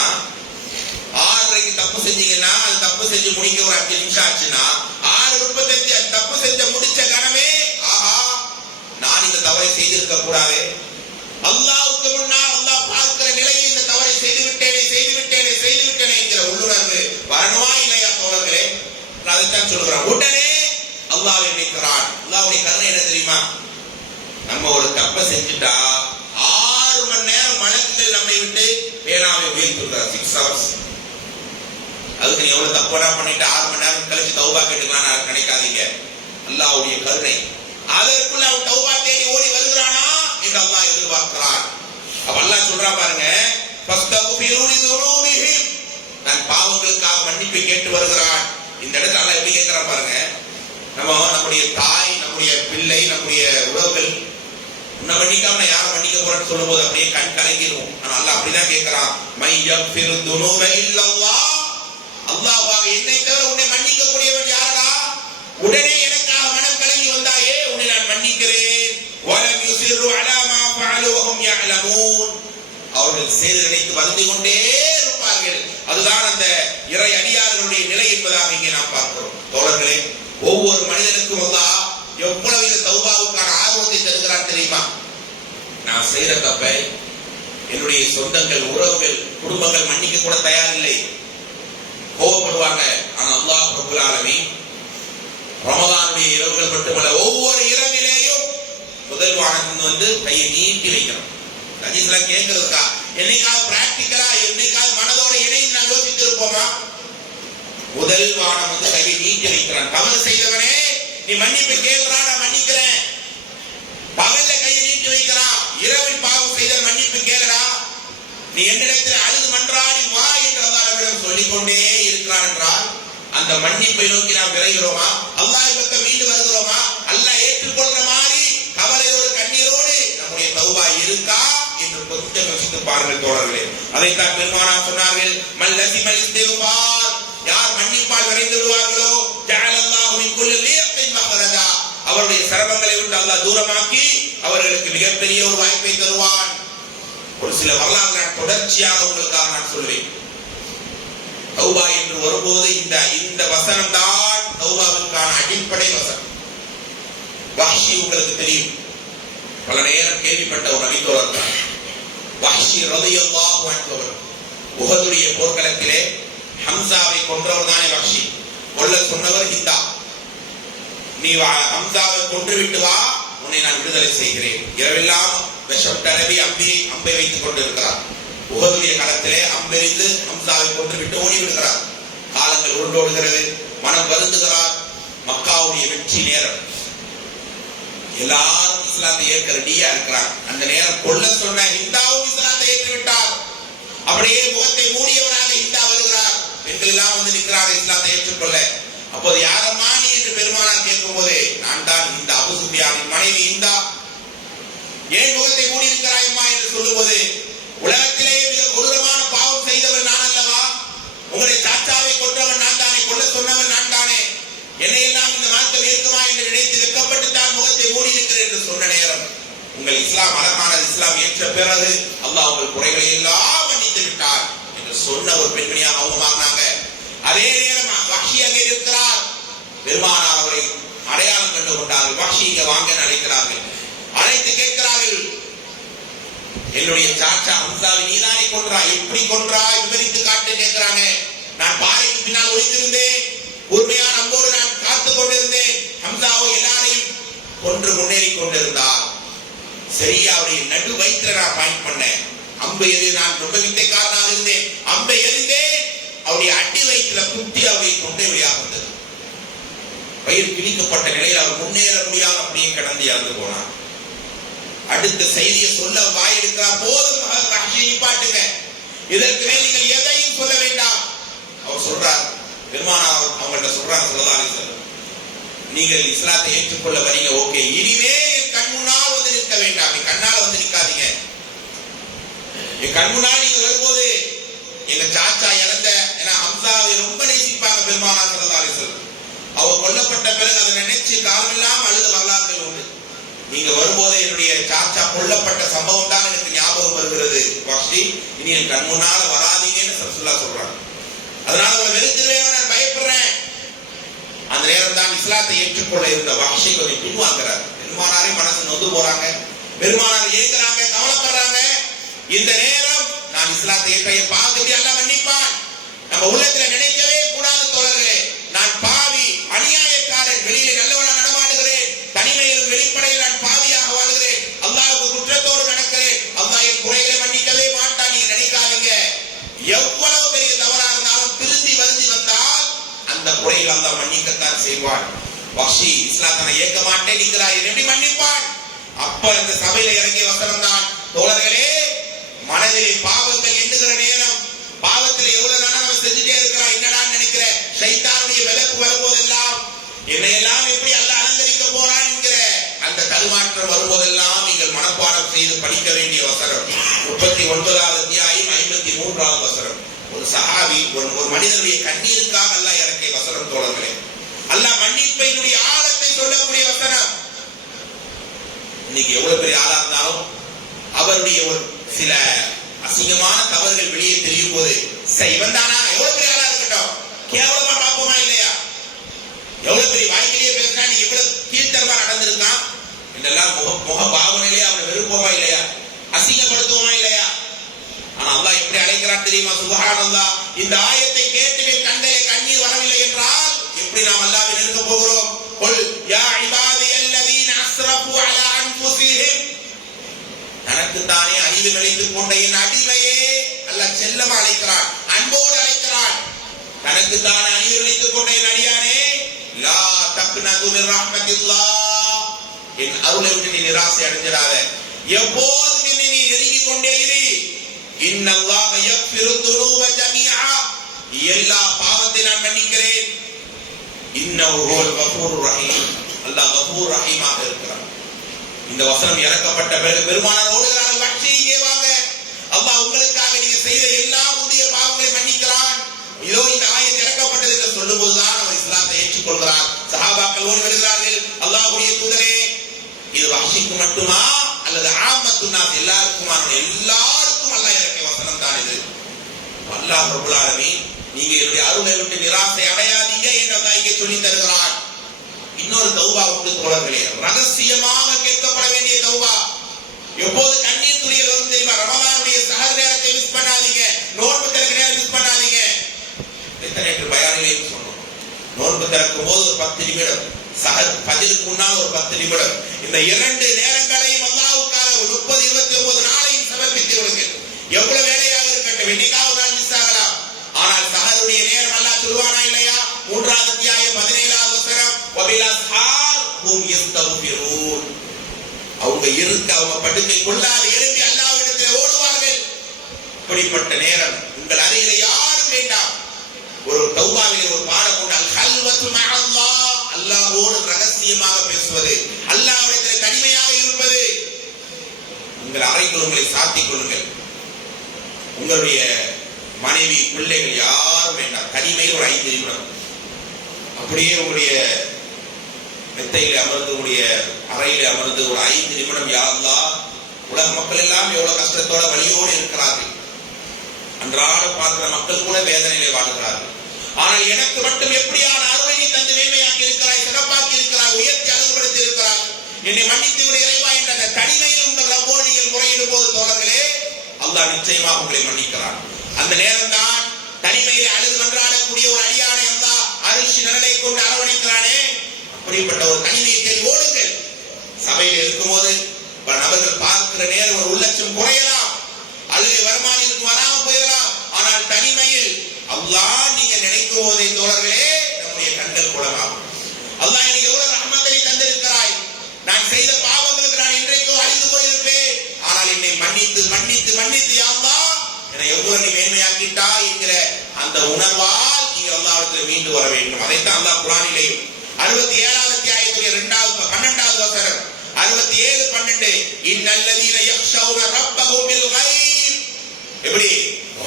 6:30க்கு தப்பு செஞ்சீங்கன்னா, அது தப்பு செஞ்சு முடிக்க ஒரு 5 நிமிஷம் ஆச்சுன்னா, 6:35 அந்த தப்பு செஞ்ச முடிச்ச கணமே, ஆஹா நான் இந்த தவறை செய்திருக்க கூடாது, அல்லாஹ்வுக்கு முன்னால் அல்லாஹ் பார்க்கிற நிலையில் இந்த தவறை செய்து விட்டேனே என்கிற உள்ளுணர்வு வரணுமா இல்லையா தோழர்களே? அதைத்தான் சொல்கிறான். உடனே அல்லாஹ்வை நினைக்கிறான். அல்லாஹ்வுடைய கருணை என்ன தெரியுமா? நம்ம ஒரு தப்பை செஞ்சுட்டா 6 மணி நேரம் மலக்குகள் நம்மை விட்டு பேனாவை உயர்த்துகிறார். 6 hours. அதுக்கு நீ எவ்வளவு தப்பா பண்ணிட்டு 6 மணி நேரம் கழிச்சு தௌபா கேட்டுக்கலாம் நினைக்காதீங்க. அல்லாஹ்வுடைய கருணை. அதற்குள்ள அவன் தௌபா தேடி ஓடி வருகிறானா என்று அல்லாஹ் எதிர்பார்க்கிறான். அப்ப அல்லாஹ் சொல்றான் பாருங்க, ஃபஸ்தக்ஃபிரு லிதுனூபிஹிம், தன் பாவங்களுக்காக மன்னிப்பை கேட்டு வருகிறான். இந்த இடத்துல அல்லாஹ் எப்படி கேட்கிறான் பாருங்க. நம்முடைய தாய், நம்முடைய பிள்ளை, நம்முடைய உறவுகள் உன்னை மன்னிக்காம நான் யாரை மன்னிக்க போறேன்னு சொல்லும் போது அப்படியே கண் கலங்கிடும். ஆனா அல்லாஹ் அப்படிதான் கேட்கிறான். மை யக்ஃபிரு துனூப இல்லல்லாஹ், அல்லாஹ்வாக என்னை தவிர உன்னை மன்னிக்க கூடியவன் யாரடா? உடனே எனக்காக மனம் கலங்கி வந்தாயே, உன்னை நான் மன்னிக்கிறேன். வலம் யுஸிரு அலா மா ஃபஅலு வஹும் யஅலமூன், அவர்கள் செய்து நினைத்து வந்து கொண்டே இருப்பார்கள். அதுதான் அந்த இறை அடியார்களுடைய நிலை என்பதாக இங்கே நாம் பார்க்கிறோம். தோழர்களே, ஒவ்வொரு மனிதனுக்கும் அல்லாஹ் எவ்வளவு இந்த தௌபாவுக்கான ஆர்வத்தை தருகிறான் தெரியுமா? நான் செய்யற தப்பை என்னுடைய சொந்தங்கள், உறவுகள், குடும்பங்கள் மன்னிக்க கூட தயாரில்லை, கோபப்படுவாங்க. ஆனா அல்லாஹ் ரப்பல் ஆலமீன் ரமலானுடைய இரவுகள் மட்டுமல்ல, ஒவ்வொரு இரவிலேயும் முதல் வானத்திலிருந்து வந்து கையை நீட்டி வைக்கணும். ஹதீஸ்லாம் கேட்கிறதுக்கா? என்னைக்காவது பிராக்டிக்கலா, என்னைக்காவது மனதோட இணைந்து நான் யோசித்து இருப்போமா? முதல் வானம் வந்து கையை நீட்டி வைக்கிறான். தவறு செய்தவனே நீ மன்னிப்பு கேள்றா, நான் மன்னிக்கிறேன். பகல்ல கையை நீட்டி வைக்கிறான். இரவில் பாவம் செய்த மன்னிப்பு கேளுடா, நீ என்னிடத்தில் அழுது மன்றாடி வா என்று அல்லாஹ்விடம் சொல்லிக்கொண்டே இருக்கிறான் என்றால், அந்த மன்னிப்பை நோக்கி நாம் விரைகிறோமா? அல்லாஹ் பக்கம் மீண்டு வருகிறோமா? அல்லாஹ் ஏற்றுக்கொள்ற மாதிரி கவலையோடு கண்ணீரோடு நம்முடைய தௌபா இருக்கா என்று கொஞ்சம் யோசித்து பாருங்கள் தோழர்களே. அதைத்தான் பெருமானார் சொன்னார்கள், மல்லஸிமல் இஸ்திக்ஃபார், யார் மன்னிப்பால் விரைந்து விடுவார்களோ, ஜஅலல்லாஹு மின் குல்லி லியத்தின் மஹரஜா, அவருடைய சிரமங்களை விட்டு அல்லாஹ் தூரமாக்கி அவர்களுக்கு மிகப்பெரிய ஒரு வாய்ப்பை தருவான். ஒரு சில வரலாறு நான் தொடர்ச்சியாக உங்களுக்காக நான் சொல்வேன். தௌபா என்று வரும்போது இந்த வசனம் தான் தௌபாவுக்கான அடிப்படை வசனம். வஹ்ஷி உங்களுக்கு தெரியும், பல நேரம் கேள்விப்பட்ட ஒரு நபித்தோழர் தான் வஹ்ஷி ரலியல்லாஹு அன்ஹு. உஹதுடைய போர்க்களத்திலே ஹம்சாவை கொன்றவர் தானே வஹ்ஷி, கொல்ல சொன்னவர் ஹிந்தா. நீ ஹம்சாவை கொன்றுவிட்டு வா, உன்னை நான் விடுதலை செய்கிறேன். இரவெல்லாம் விஷம் தடவி அம்பை வைத்துக் கொண்டிருக்கிறார். உஹதுடைய களத்திலே அம்பெறிந்து ஹம்சாவை கொன்றுவிட்டு ஓடி விடுகிறார். காலங்கள் உருண்டோடுகிறது, மனம் வருந்துகிறார். மக்காவுடைய வெற்றி நேரம், எல்லாரும் இஸ்லாத்தை ஏற்க ரெடியா இருக்கிறார். அந்த நேரம் கொல்ல சொன்ன ஹிந்தாவும் இஸ்லாத்தை ஏற்றுவிட்டார். அப்படியே முகத்தை மூடியவராக ஹிந்தா வருகிறார். பெண்கள் எல்லாம் வந்து நிற்கிறார் இஸ்லாத்தை ஏற்றுக்கொள்ள. அப்போது யாரம்மா நீ என்று பெருமானார் கேட்கும் போதே, நான் தான் இந்த அபூ சுஃபியானின் மனைவி ஹிந்தா, ஏன் முகத்தை மூடி இருக்கிறாயம்மா என்று சொல்லும் போது, உலகத்திலேயே மிக கொடூரமான பாவம் செய்தவர் நான் அல்லவா, உங்களுடைய சாச்சாவை கொன்றவன் நான் தானே, கொல்ல சொன்னவன் நான் தானே, என்னையெல்லாம் இந்த மார்க்கம் இருக்குமா என்று நினைத்து வெட்கப்பட்டு தான் முகத்தை மூடி இருக்கிறேன் என்று சொன்ன நேரம், உங்கள் இஸ்லாம் அழகானது, இஸ்லாம் ஏற்ற பிறகு அல்லாஹ் உங்கள் குறைகளை எல்லாம் மன்னித்து விட்டார் என்று சொன்ன ஒரு பெண்மணியாக அவங்க மாறினாங்க. அதே நேரம் வஹ்ஷி அங்கே இருக்கிறார். பெருமானார் அவரை அடையாளம் கண்டு கொண்டார்கள். வஹ்ஷி இங்க வாங்க அழைக்கிறார்கள். அழைத்து கேட்கிறார்கள், என்னுடைய சாச்சா ஹம்சாவை நீதானே கொன்றாய், எப்படி கொன்றாய் விவரித்து காட்டு கேட்கிறாங்க. நான் பாறைக்கு பின்னால் ஒளிந்திருந்தேன், உண்மையான அம்போடு நான் காத்துக் கொண்டிருந்தேன். ஹம்சாவை எல்லாரையும் கொன்று முன்னேறி கொண்டிருந்தார். சரியா அவருடைய நடு வயிற்றுல நான் பாயிண்ட் பண்ணேன். அம்பு எது, நான் ரொம்ப வித்தைக்காரனாக இருந்தேன். அம்பை எறிந்தேன், அவருடைய அடி வயிற்றுல குத்தி அவருடைய தொண்டை வழியாக வந்தது. வயிறு கிழிக்கப்பட்ட நிலையில் அவர் முன்னேற முடியாமல் அப்படியே கடந்து இறந்து போனார். அடுத்த செய்தியை சொல்ல வாய் எடுக்கிறார். போதும் நிப்பாட்டுங்க, இதற்கு மேல் நீங்கள் எதையும் சொல்ல வேண்டாம். அவர் சொல்றார், பெருமானார் அவங்கள்ட்ட சொல்றாங்க, ஸல்லல்லாஹு அலைஹி வஸல்லம், நீங்கள் இஸ்லாத்தை ஏற்றுக்கொள்ள வரீங்க, ஓகே, இனிமே என் கண் முன்னால் வந்து நிற்க வேண்டாம், என் கண்ணால வந்து நிற்காதீங்க. என் கண் முன்னால் நீங்க வரும்போது எங்க சாச்சா இறந்த, ஏன்னா ஹம்சாவை ரொம்ப நேசிப்பாங்க பெருமானார் ஸல்லல்லாஹு அலைஹி வஸல்லம். அவர் கொல்லப்பட்ட பிறகு அதை நினைச்சு காலமெல்லாம் அழுத வரலாறுகள் உண்டு. நீங்க வரும்போது என்னுடைய சாச்சா கொல்லப்பட்ட சம்பவம் தான் எனக்கு ஞாபகம் வருகிறது வஹ்ஷி, இனி என் கண் முன்னால வராதீங்கன்னு ரசூலுல்லாஹ் சொல்றாங்க. அதனால அவரை வெறுத்துருவேன், நான் பயப்படுறேன். அந்த நேரம் தான் இஸ்லாத்தை ஏற்றுக்கொள்ள இருந்த வஹ்ஷி கொஞ்சம் பின்வாங்குறார். பெருமானாரே மனசு நொந்து போறாங்க, பெருமானார் ஏங்குறாங்க, கவலைப்படுறாங்க. இந்த நேரம் நான் இஸ்லாத்தை ஏற்ற என் பாவத்தை எப்படி அல்லாஹ் மன்னிப்பான்? நம்ம உள்ளத்துல நினைக்கவே கூடாது தோழர்களே. நான் பாவி, அநியாயக்காரன், வெளியிலே நல்லவனா நடமாடுகிறேன், தனிமையில் வெளிப்படையில் நான் பாவியாக வாழ்கிறேன், அல்லாஹ்வுக்கு குற்றத்தோடு நடக்கிறேன், அல்லாஹ் என் குறைகளை மன்னிக்கவே மாட்டான் நீங்க நினைக்காதீங்க. எவ்வளவு பெரிய தவறா இருந்தாலும் திருந்தி வருந்தி வந்தால் அந்த குறையில் அல்லாஹ் மன்னிக்கத்தான் செய்வான். வஹ்ஷி இஸ்லாத்தை ஏற்க மாட்டேன் நீங்கிறாய், எப்படி மன்னிப்பான்? அப்ப இந்த சபையில இறங்கிய வசனம் தான் தோழர்களே, மனதிலே பாவங்கள் எண்ணுகிற நேரம், பாவத்தில் எவ்வளவு நாளா நம்ம செஞ்சுட்டே இருக்கிறோம், என்னடா நினைக்கிற ஷைத்தானுடைய விலக்கு வரும்போதெல்லாம் என்னையெல்லாம் எப்படி அல்லாஹ் அலங்கரிக்க போறான் என்கிற அந்த தடுமாற்றம் வரும்போதெல்லாம் நீங்கள் மனப்பாடம் செய்து படிக்க வேண்டிய வசனம் 39வது அத்தியாயம் 53வது வசனம். ஒரு சஹாபி, ஒரு மனிதனுடைய கண்ணீருக்காக அல்லாஹ் இறக்கிய வசனம் தோழர்களே. அல்லாஹ் மன்னிப்பினுடைய ஆழத்தை சொல்லக்கூடிய வசனம். இன்னைக்கு எவ்வளவு பெரிய ஆளா இருந்தாலும் அவருடைய ஒரு சில அசிங்கமான தவறுகள் வெளியே தெரியும் போது, இவன் தானா, எவ்வளவு பெரிய ஆளா இருக்கட்டும், கேவலமா பார்ப்போமா இல்லையா? எவ்வளவு பெரிய வாய்க்கிலேயே பேசினா நீ எவ்வளவு கீழ்த்தரமா நடந்திருக்கான் என்றெல்லாம் முக பாவனையிலே அவனை வெறுப்போமா இல்லையா, அசிங்கப்படுத்துவோமா இல்லையா? ஆனா அல்லாஹ் எப்படி அழைக்கிறான் தெரியுமா? சுப்ஹானல்லாஹ். இந்த ஆயத்தை கேட்டு கண்ணிலே கண்ணீர் வரவில்லை என்றால் எப்படி நாம் அல்லாஹ்வை நெருங்க போகிறோம்? குல் யா இபாதியல்லதீன அஸ்ரஃபு அலா அன்ஃபுஸிஹிம், தனக்கு தானே அநீதி இழைத்துக் கொண்ட என் அடிமையே, அல்லாஹ் செல்லமா அழைக்கிறான், அன்போடு அழைக்கிறான். தனக்கு தானே அநீதி இழைத்துக் கொண்ட என் அடியானே, லா தக்னது மின் ரஹ்மத்தில்லாஹ், என் அருளை விட்டு நீ நிராசை அடைஞ்சிடாத, எப்போதும் என்னை நீ நெருங்கிக் கொண்டே இரு. இன்னல்லாஹ யக்ஃபிரு துனூப ஜமீஆ, எல்லா பாவத்தை நான் மன்னிக்கிறேன். இன்னஹு ஹுவல் கஃபூர் ரஹீம், அல்லாஹ் கஃபூர் ரஹீமாக இருக்கிறான். இந்த வசனம் இறக்கப்பட்ட பிறகு பெருமானார் ஓடுகிறார்கள், வஹ்ஷி இங்கே வாங்க, அல்லாஹ் உங்களுக்காக நீங்க செய்த எல்லா முந்தைய பாவங்களை மன்னிக்கிறான். இதோ இந்த ஆயத் இறக்கப்பட்டது என்று சொல்லும் போதுதான் அவர் இஸ்லாத்தை ஏற்றுக்கொள்கிறார். சஹாபாக்கள் ஓடி வருகிறார்கள், அல்லாஹ்வுடைய தூதரே, இது வஹ்ஷிக்கு மட்டுமா அல்லது ஆம்மத்துன் நாஸ் எல்லாருக்குமா? எல்லாருக்கும் அல்லாஹ் இறக்கிய வசனம் தான் இது. அல்லாஹ் ரப்பல் ஆலமீன், நீங்க என்னுடைய அருளை விட்டு நிராசை அடையாதீங்க என்று அல்லாஹ் இங்கே சொல்லி தருகிறான். இன்னொரு தௌபா உண்டு தோழர்களே, ரகசியமாக கேட்கப்பட வேண்டிய தௌபா. எப்போது கண்ணீர் துளிகள் வரும் தெரியுமா? ரமலானுடைய சஹர் நேரத்தை மிஸ் பண்ணாதீங்க. நோன்பு திறக்க நிமிடம், சஹர் ஃபஜ்ருக்கு முன்னால் ஒரு 10 நிமிடம், இந்த 2 நேரங்களையும் அல்லாஹ்வுக்காக 30 29 நாளையும் சமர்ப்பித்து விடுங்கள். எவ்வளவு வேலையாக இருக்கட்டும், என்னைக்காவது நாள் மிஸ் ஆகலாம். ஆனால் சஹருடைய நேரம் அல்லாஹ் சொல்வானா இல்லையா? 3வது அத்தியாயம் 17வது வசனம், வபில் அஸ்ஹார் ஹும் யஸ்தக்ஃபிரூன். அவங்க இருக்க அவங்க படுக்கை கொள்ளாத எழும்பி அல்லாஹ்விடத்தில் ஓடுவார்கள். இப்படிப்பட்ட நேரம் உங்கள் அருகில் யாரும் வேண்டாம். ஒரு தௌபாவிலே ஒரு பாடம் உண்டு, அல் ஹல்வத்து மஅல்லாஹ், அல்லாஹ்வோடு ரகசியமாக பேசுவது, அல்லாஹ்விடத்தில் தனிமையாக இருப்பது. உங்கள் அறைக்குள் உங்களை சாத்திக் கொள்ளுங்கள். உங்களுடைய மனைவி பிள்ளைகள் யாரும் வேண்டாம். தனிமையில் ஒரு 5 நிமிடம் அப்படியே உங்களுடைய மெத்தையில அமர்ந்து, உங்களுடைய அறையில அமர்ந்து ஒரு 5 நிமிடம், யா அல்லாஹ், உலக மக்கள் எல்லாம் எவ்வளவு கஷ்டத்தோட வலியோடு இருக்கிறார்கள். அன்றாட பார்க்கிற மக்கள் கூட வேதனையிலே வாடுகிறார்கள். ஆனால் எனக்கு மட்டும் எப்படியான அருளை தந்து மேன்மையாக்கி இருக்கிறாய், சிறப்பாக்கி இருக்கிறாய், உயர்த்தி அழகுபடுத்தி இருக்கிறாய், என்னை மன்னித்து விட இறைவா என்ற அந்த தனிமையில் உங்கள் ரப்போடு நீங்கள் முறையிடும் போது தோழர்களே, அல்லாஹ் நிச்சயமாக உங்களை மன்னிக்கிறான். அந்த நேரம் தான் தனிமையிலே அழுது மன்றாடக்கூடிய ஒரு அடியானை அல்லாஹ் அரிசி நிழலை கொண்டு அரவணைக்கிறானே. அப்படிப்பட்ட ஒரு தனிமையை தேடி ஓடுங்கள். சபையில் இருக்கும்போது பல நபர்கள் பார்க்கிற நேரம் ஒரு உள்ளட்சம் குறையலாம், அழுகை வருமானம் வராம போயிடலாம். ஆனால் தனிமையில் அல்லாஹ் நீங்க நினைக்கும் போதே தோழர்களே நம்முடைய கண்கள் குளமாகும். அல்லாஹ் எனக்கு எவ்வளவு ரஹ்மத்தை தந்திருக்கிறாய், நான் செய்த பாவங்களுக்கு நான் இன்றைக்கோ அழிந்து போயிருப்பேன், ஆனால் என்னை மன்னித்து மன்னித்து மன்னித்து யா அல்லாஹ் என்னை எவ்வளவு நீ மேன்மையாக்கிட்டா என்கிற அந்த உணர்வால் நீங்கள் அல்லாஹ்விடத்தில் மீண்டு வர வேண்டும். அதைத்தான் அல்லாஹ் குர்ஆனிலேயும் 67வது அத்தியாயத்திலே 12வது வசனம், 67:12, இன்னல்லதீன யக்ஷௌன ரப்பஹும் பில் கைப், எப்படி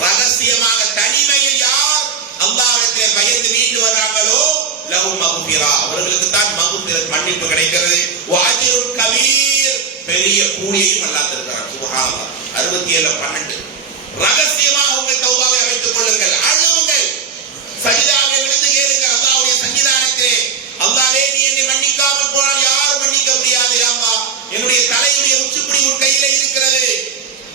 ரகசியமாக தனிமையில் யார் அல்லாஹ்விடத்தில் பயந்து மீண்டு வராங்களோ லஹும் மக்ஃபிரா, அவர்களுக்கு தான் மக்ஃபிரத் மன்னிப்பு கிடைக்கிறது. வ அஜ்ருன் கபீர், பெரிய கூலியையும் அல்லாஹ் தருகிறார். சுப்ஹானல்லாஹ். 67:12, ரகசியமாக உங்கள் தௌபாவை அமைத்துக் கொள்ளுங்கள், அழுவுங்கள், சஜிதாவில் விழுந்து கேளுங்கள் அல்லாஹ்வுடைய சன்னிதானத்திலே. அல்லாஹ்வே நீ என்னை மன்னிக்காமல் போனால் யாரும் மன்னிக்க முடியாது. அல்லாஹ் என்னுடைய தலையுடைய உச்சிப்புடி உன் கையிலே இருக்கிறது.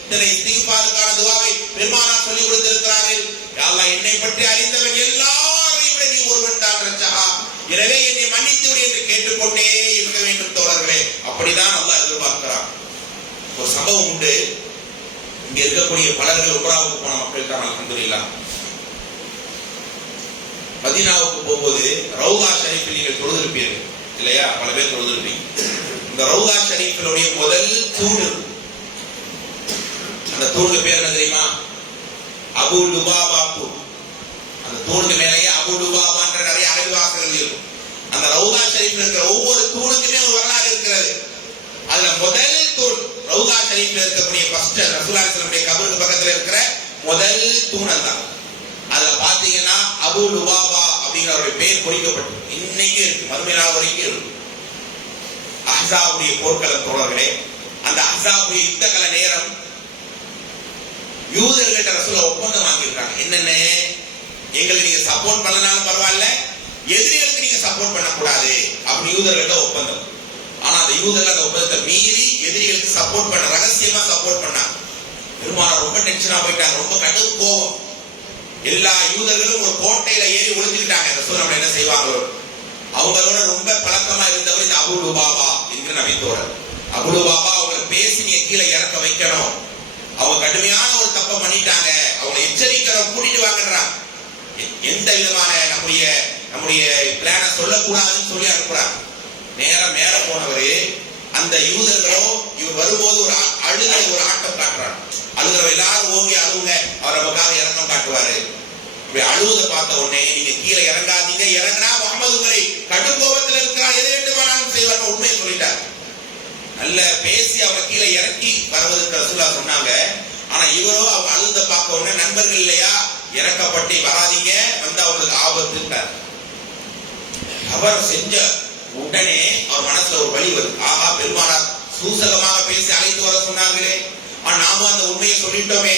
இதனை இஸ்திக்பாருக்கான துஆவை பெருமானார் சொல்லிக் கொடுத்திருக்கிறார்கள். யா அல்லாஹ் என்னை பற்றி அறிந்தவன் எல்லாரையும் விட நீ ஒருவன் தான் ரச்சஹா, எனவே என்னை மன்னித்து விடு என்று கேட்டுக்கொண்டே இருக்க வேண்டும் தோழர்களே. அப்படிதான் அல்லாஹ் எதிர்பார்க்கிறான். ஒரு சம்பவம் உண்டு. இங்க இருக்கக்கூடிய பலர்கள் உம்ராவுக்கு போன மக்கள் தான் அல்ஹம்துலில்லாஹ். மதீனாவுக்கு போகும்போது ரவுதா ஷரீஃபில் நீங்கள் தொழுதிருப்பீர்கள் இல்லையா? பல பேர் தொழுதிருப்பீங்க. இந்த ரவுதா ஷரீஃபினுடைய முதல் தூண், அந்த தூணுக்கு பேர் என்ன தெரியுமா? அபு லுபாபா தூண். அந்த தூணுக்கு மேலேயே அபு லுபாபான்ற நிறைய அரைவாசல்கள் இருக்கும். அந்த ரவுதா ஷரீஃபில் இருக்கிற ஒவ்வொரு தூணுக்குமே ஒரு வரலாறு இருக்கிறது. அதுல முதல் தூண் ரவுதா ஷரீஃபில் இருக்கக்கூடிய ஃபர்ஸ்ட் ரசூலுல்லாஹி ஸல்லல்லாஹு அலைஹி வஸல்லம் கபருக்கு பக்கத்துல இருக்கிற முதல் தூண் தான். அதுல பாத்தீங்கன்னா அபு லுபாபா அப்படிங்கிற பேர் பொறிக்கப்பட்டு இன்னைக்கு இருக்கு, மறுமையா வரைக்கும் இருக்கு. அஹ்ஸாபுடைய போர்க்களம் தோழர்களே, அந்த அஹ்ஸாபுடைய யுத்தகல நேரம் யூதர்கள்ட்ட ரசூலுல்லாஹ் ஒப்பந்தம் வாங்கியிருக்காங்க. என்னென்ன, எங்களுக்கு நீங்க சப்போர்ட் பண்ணனாலும் பரவாயில்ல, எதிரிகளுக்கு நீங்க சப்போர்ட் பண்ணக்கூடாது அப்படி யூதர்கள்ட்ட ஒப்பந்தம். ஆனா அந்த யூதர்கள் அந்த ஒப்பந்தத்தை மீறி எதிரிகளுக்கு சப்போர்ட் பண்ண, ரகசியமா சப்போர்ட் பண்ணாங்க. பெருமானார் ரொம்ப டென்ஷனா போயிட்டாங்க, ரொம்ப கடும் கோபம். எல்லா யூதர்களும் ஒரு கோட்டையில ஏறி ஒளிஞ்சுக்கிட்டாங்க. ரசூலுல்லாஹ் என்ன செய்வாங்களோ. அவங்களோட ரொம்ப பழக்கமா இருந்தவர் இந்த அபு லுபாபா என்கிற நபித்தோழர். அபு லுபாபா அவங்களை பேசி நீங்க கீழே இறக்க வைக்கணும், அவங்க கடுமையான ஒரு தப்பை பண்ணிட்டாங்க, அவங்களை எச்சரிக்கிறோம், கூட்டிட்டு வாங்கன்றாங்க. எந்த விதமான நம்முடைய பிளான சொல்லக்கூடாதுன்னு சொல்லி அனுப்புறாங்க. நேரம் மேல போனவரு அந்த யூதர்களோ இவர் வரும்போது ஒரு அழுகை, ஒரு ஆட்டம் காட்டுறாங்க. அழுகிற எல்லாரும் ஓங்கி அழுவுங்க, அவர் நமக்காக இறக்கம் காட்டுவாரு. இப்படி அழுவதை பார்த்த உடனே நீங்க கீழே இறங்காதீங்க, இறங்கினா முகமது உங்களை கடும் கோபத்தில் இருக்கிறார், எதை வேண்டுமானாலும் செய்வாங்க, உண்மையை சொல்லிட்டார். நல்ல பேசி அவங்க கீழே இறக்கி வருவதற்கு ரசூலுல்லாஹ் சொன்னாங்க. ஆனா இவரோ அவங்க அழுத பார்க்க உடனே நண்பர்கள் இல்லையா, இறக்கப்பட்டு வராதீங்க, வந்து அவங்களுக்கு ஆபத்துட்டார். அவர் செஞ்ச உடனே அவர் மனசுல ஒரு வழி வருது. ஆஹா, பெருமானார் சூசகமாக பேசி அழைத்து வர சொன்னாங்களே, ஆனா நாம அந்த உண்மையை சொல்லிட்டோமே.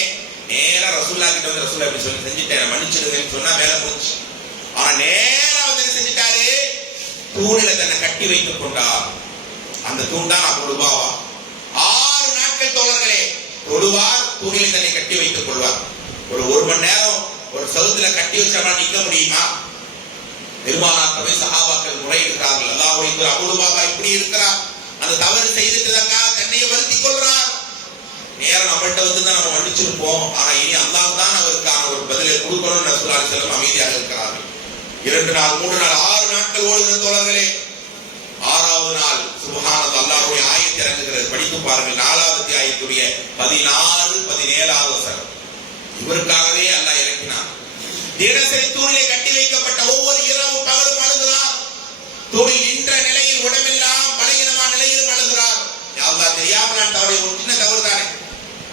நேரா ரசூலுல்லாஹ் கிட்ட வந்து ரசூலுல்லாஹ் இப்படி சொல்லி செஞ்சுட்டேன், மன்னிச்சிடுங்கன்னு சொன்னா வேலை முடிச்சு. ஆனா நேரா வந்து என்ன செஞ்சுட்டாரு, தூணில தன்னை கட்டி வைத்துக் கொண்டார். அந்த தூண் தான் அபு லுபாபா. 6 நாட்கள் தோழர்களே தொழுவார், தூணில தன்னை கட்டி வைத்துக் கொள்வார். ஒரு மணி நேரம் ஒரு சவுத்துல கட்டி வச்சா நிக்க முடியுமா? பெருமானார் போய் சஹாபாக்கள் முறையிடுறாங்க. அப்படி இருக்கிறார். அந்த தவறு செய்துட்டதற்காக தன்னையே வருத்திக் கொள்றார். நேரம் நம்மள்கிட்ட தான் நம்ம மன்னிச்சிருப்போம். ஆனா இனி அல்லாஹ் தான் அவருக்கான ஒரு பதிலை கொடுக்கணும்னு ரசூலுல்லாஹி அலைஹி வஸல்லம் அமைதியாக இருக்கிறார்கள். 2 நாள் 3 நாள் 6 நாட்கள் ஓடுகிற தோழர்களே, 6வது நாள் சுப்ஹானல்லாஹ் அல்லாஹ்வுடைய ஆயத் இறங்குகிறது. படித்து பாருங்கள். 4வது அத்தியாயத்துடைய 16 17வது வசனம். இவருக்காகவே அல்லாஹ் இறக்கினார். தினசரி தூணிலே கட்டி வைக்கப்பட்ட ஒவ்வொரு இரவும் பகலும் அழுகிறார். தூணில் நின்ற நிலையில் உடம்பெல்லாம் பலகீனமான நிலையிலும் அழுகிறார். அல்லாஹ் தெரியாமல் நான் தவறை ஒரு சின்ன தவறு தானே.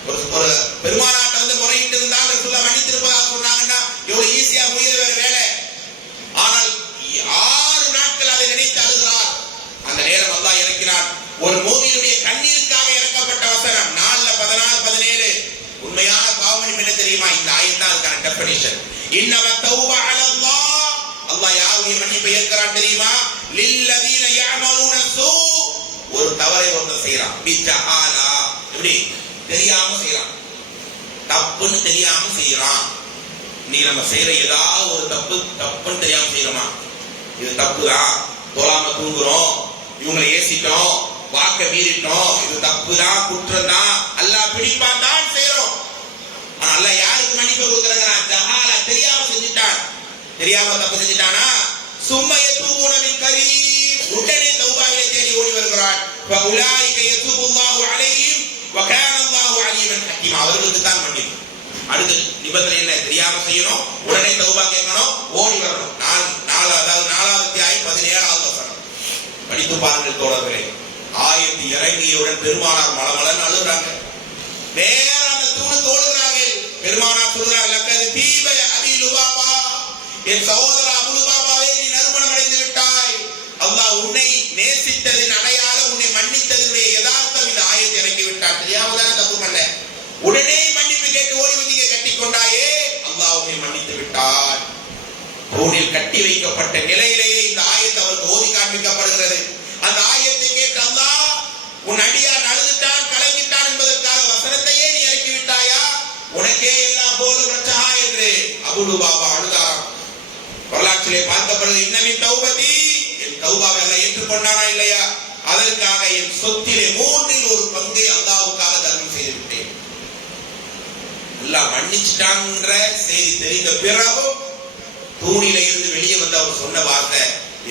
ஒரு பெருமானாட்ட முறையிட்டு இருந்தால் ரசூலுல்லாஹ் மன்னித்திருப்பதாக சொன்னாங்கன்னா எவ்வளவு ஈஸியா முடிய வேற வேலை. ஆனால் 6 நாட்கள் அதை நினைத்து அழுகிறார். அந்த நேரம் அல்லாஹ் இறக்கினார். ஒரு மூமினுடைய கண்ணீருக்காக இறக்கப்பட்ட வசனம் 4 14 17. உண்மையான பாவமன்னிப்பு என்ன தெரியுமா? இந்த ஆயத்தான் அதுக்கான டெஃபினிஷன். இன்னம தௌபா அலல்லாஹ், அல்லாஹ் யாருடைய மன்னிப்பை ஏற்கிறான் தெரியுமா? லில்லதீன யஅமலூன ஸூ, ஒரு தவறை ஒருத்தன் செய்யறான் பிஜஹாலா, எப்படி தெரியாம செய்யறான், தப்புன்னு தெரியாம செய்யறான். நீ நம்ம செய்யற ஏதாவது ஒரு தப்புன்னு தெரியாம செய்யறோமா? இது தப்புதான். தோலாம தூங்குறோம், இவங்களை ஏசிட்டோம், வாக்க மீறிட்டோம், இது தப்புதான், குற்றம் தான், அல்லாஹ் பிடிப்பான் தான் செய்யறோம். ஆனா அல்லாஹ் யாருக்கு மன்னிப்பு கொடுக்கறாங்க? ஜஹாலா, தெரியாம செஞ்சுட்டான். தெரியாம தப்பு செஞ்சுட்டானா சும்மைய தூபுனவின் கரீம், உடனே தௌபாவிலே தேடி ஓடி வருகிறான். ஃபஉலாயிக யதூபுல்லாஹு அலைஹிம் வகான அல்லாஹு அலீமன் ஹக்கீம். அவர்களுக்கு தான் மன்னிப்பு. அடுத்த நிபந்தனை என்ன? தெரியாம செய்யணும், உடனே தௌபா கேட்கணும், ஓடி வரணும். 4வது அத்தியாயம் 17வது வசனம். படித்து பாருங்கள் தோழர்களே. ஆயத்து இறங்கியவுடன் பெருமானார் மலமலன்னு அழுகிறாங்க. நேர அந்த தூணுக்கு ஓடுகிறார்கள். பெருமானார் சொல்றாங்க, லக்கது தீப அபி லுபாபா, என் சகோதர அபு லுபாபாவே, நீ நறுமணம் அடைந்து விட்டாய். அல்லாஹ் உன்னை நேசித்ததின் அடையாளம், உன்னை மன்னித்ததினுடைய யதார்த்தம் இந்த ஆயத்தை இறக்கி விட்டார். தெரியாம தானே தப்பு பண்ண, உடனே மன்னிப்பு கேட்டு ஓடி வந்து கட்டிக்கொண்டாயே, அல்லாஹ் உன்னை மன்னித்து விட்டார். தூணில் கட்டி வைக்கப்பட்ட நிலையிலேயே இந்த ஆயத்தை அவருக்கு ஓதி காண்பிக்கப்படுகிறது. அந்த ஆயத்தை கேட்டு அல்லாஹ் உன் அடியான் அழுதுட்டான், கலங்கிட்டான் என்பதற்காக வசனத்தையே நீ இறக்கி விட்டாயா, உனக்கே எல்லா போலும் ரச்சஹா என்று அபூ லுபாபா அழுதார். வரலாற்றிலே பார்க்கப்படுது, இன்னமின் தௌபதி, என் தௌபாவை அல்லாஹ் ஏற்றுக்கொண்டானா இல்லையா, அதற்காக என் சொத்திலே 3இல் 1 பங்கை அல்லாஹ்வுக்காக தர்மம் செய்து விட்டேன். அல்லாஹ் மன்னிச்சிட்டான்ற செய்தி தெரிந்த பிறகு தூணில இருந்து வெளியே வந்து அவர் சொன்ன வார்த்தை,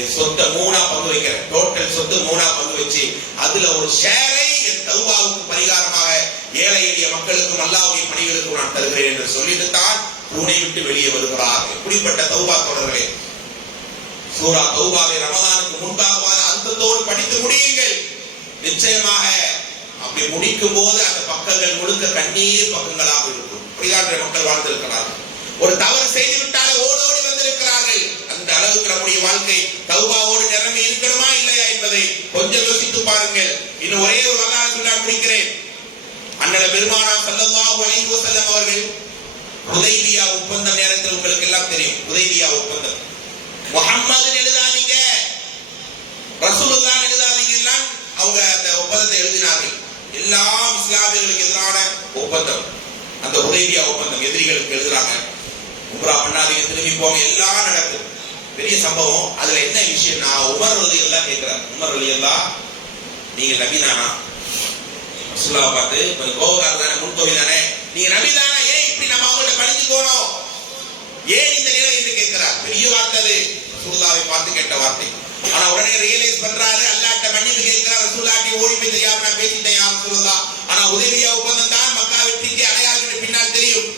என் சொத்தை 3ஆ பங்கு வைக்கிறேன், டோட்டல் சொத்து 3ஆ பங்கு வச்சு அதுல ஒரு ஷேரை என் தௌபாவுக்கு பரிகாரமாக ஏழை எளிய மக்களுக்கும் அல்லாஹ்வுடைய பணிகளுக்கும் நான் தருகிறேன் என்று சொல்லிட்டு தான் தூணை விட்டு வெளியே வருகிறார். எப்படிப்பட்ட தௌபா தொடர்களே! சூரா தௌபாவை ரமலானுக்கு முன்பாக அந்தத்தோடு படித்து முடியுங்கள். நிச்சயமாக அப்படி முடிக்கும் போது அந்த பக்கங்கள் முழுக்க கண்ணீர் பக்கங்களாக இருக்கும். அப்படியான மக்கள் வாழ்ந்திருக்கிறார்கள். ஒரு தவறு செய்து விட்டாலே ஓடோடி வந்திருக்கிறார்கள். அந்த அளவுக்கு நம்முடைய வாழ்க்கை தௌபாவோடு நிரம்பி இருக்கணுமா இல்லையா என்பதை கொஞ்சம் யோசித்து பாருங்கள். இன்னும் ஒரே ஒரு வரலாறு சொல்லி முடிக்கிறேன். அண்ணல் பெருமானார் ஸல்லல்லாஹு அலைஹி வஸல்லம் அவர்கள் ஹுதைபியா ஒப்பந்த நேரத்தில் உங்களுக்கு எல்லாம் தெரியும். ஹுதைபியா ஒப்பந்தம் முஹம்மது எழுதாதீங்க, ரசூலுல்லாஹ் எழுதாதீங்கன்னா அவங்க அந்த ஒப்பந்தத்தை எழுதினார்கள். எல்லாம் இஸ்லாமியர்களுக்கு எதிரான ஒப்பந்தம். அந்த ஹுதைபியா ஒப்பந்தம் எதிரிகளுக்கு எழுதுறாங்க. உம்ரா பண்ணாதீங்க, திரும்பி போங்க, எல்லாம் நடக்கும். பெரிய சம்பவம். அதுல என்ன விஷயம்னா, உமர் ரலியல்லாஹு கேட்கிறார், உமர் ரலியல்லாஹு, நீங்க நபிதானா? ரசூலுல்லாஹ் பார்த்து, கொஞ்சம் கோபக்காரர் தானே, முன்கோபி தானே, நீங்க நபிதானா? ஏன் இப்படி நம்ம அவங்கள்ட்ட பணிஞ்சு போறோம், ஏன் இந்த நிலை என்று கேட்கிறார். பெரிய வார்த்தை அது, ரசூலுல்லாஹை பார்த்து கேட்ட வார்த்தை. ஆனா உடனே ரியலைஸ் பண்றாரு, அல்லாஹ்ட்ட மன்னிப்பு கேட்கிறார். ரசூலுல்லாஹ்ட்ட ஓடி போய் தெரியாம நான் பேசிட்டேன் யா ரசூலுல்லாஹ், ஆனா ஹுதைபியா ஒப்பந்தம் தான் மக்கா வெற்றிக்கு அடையாளம் பின்னால் தெரியும்.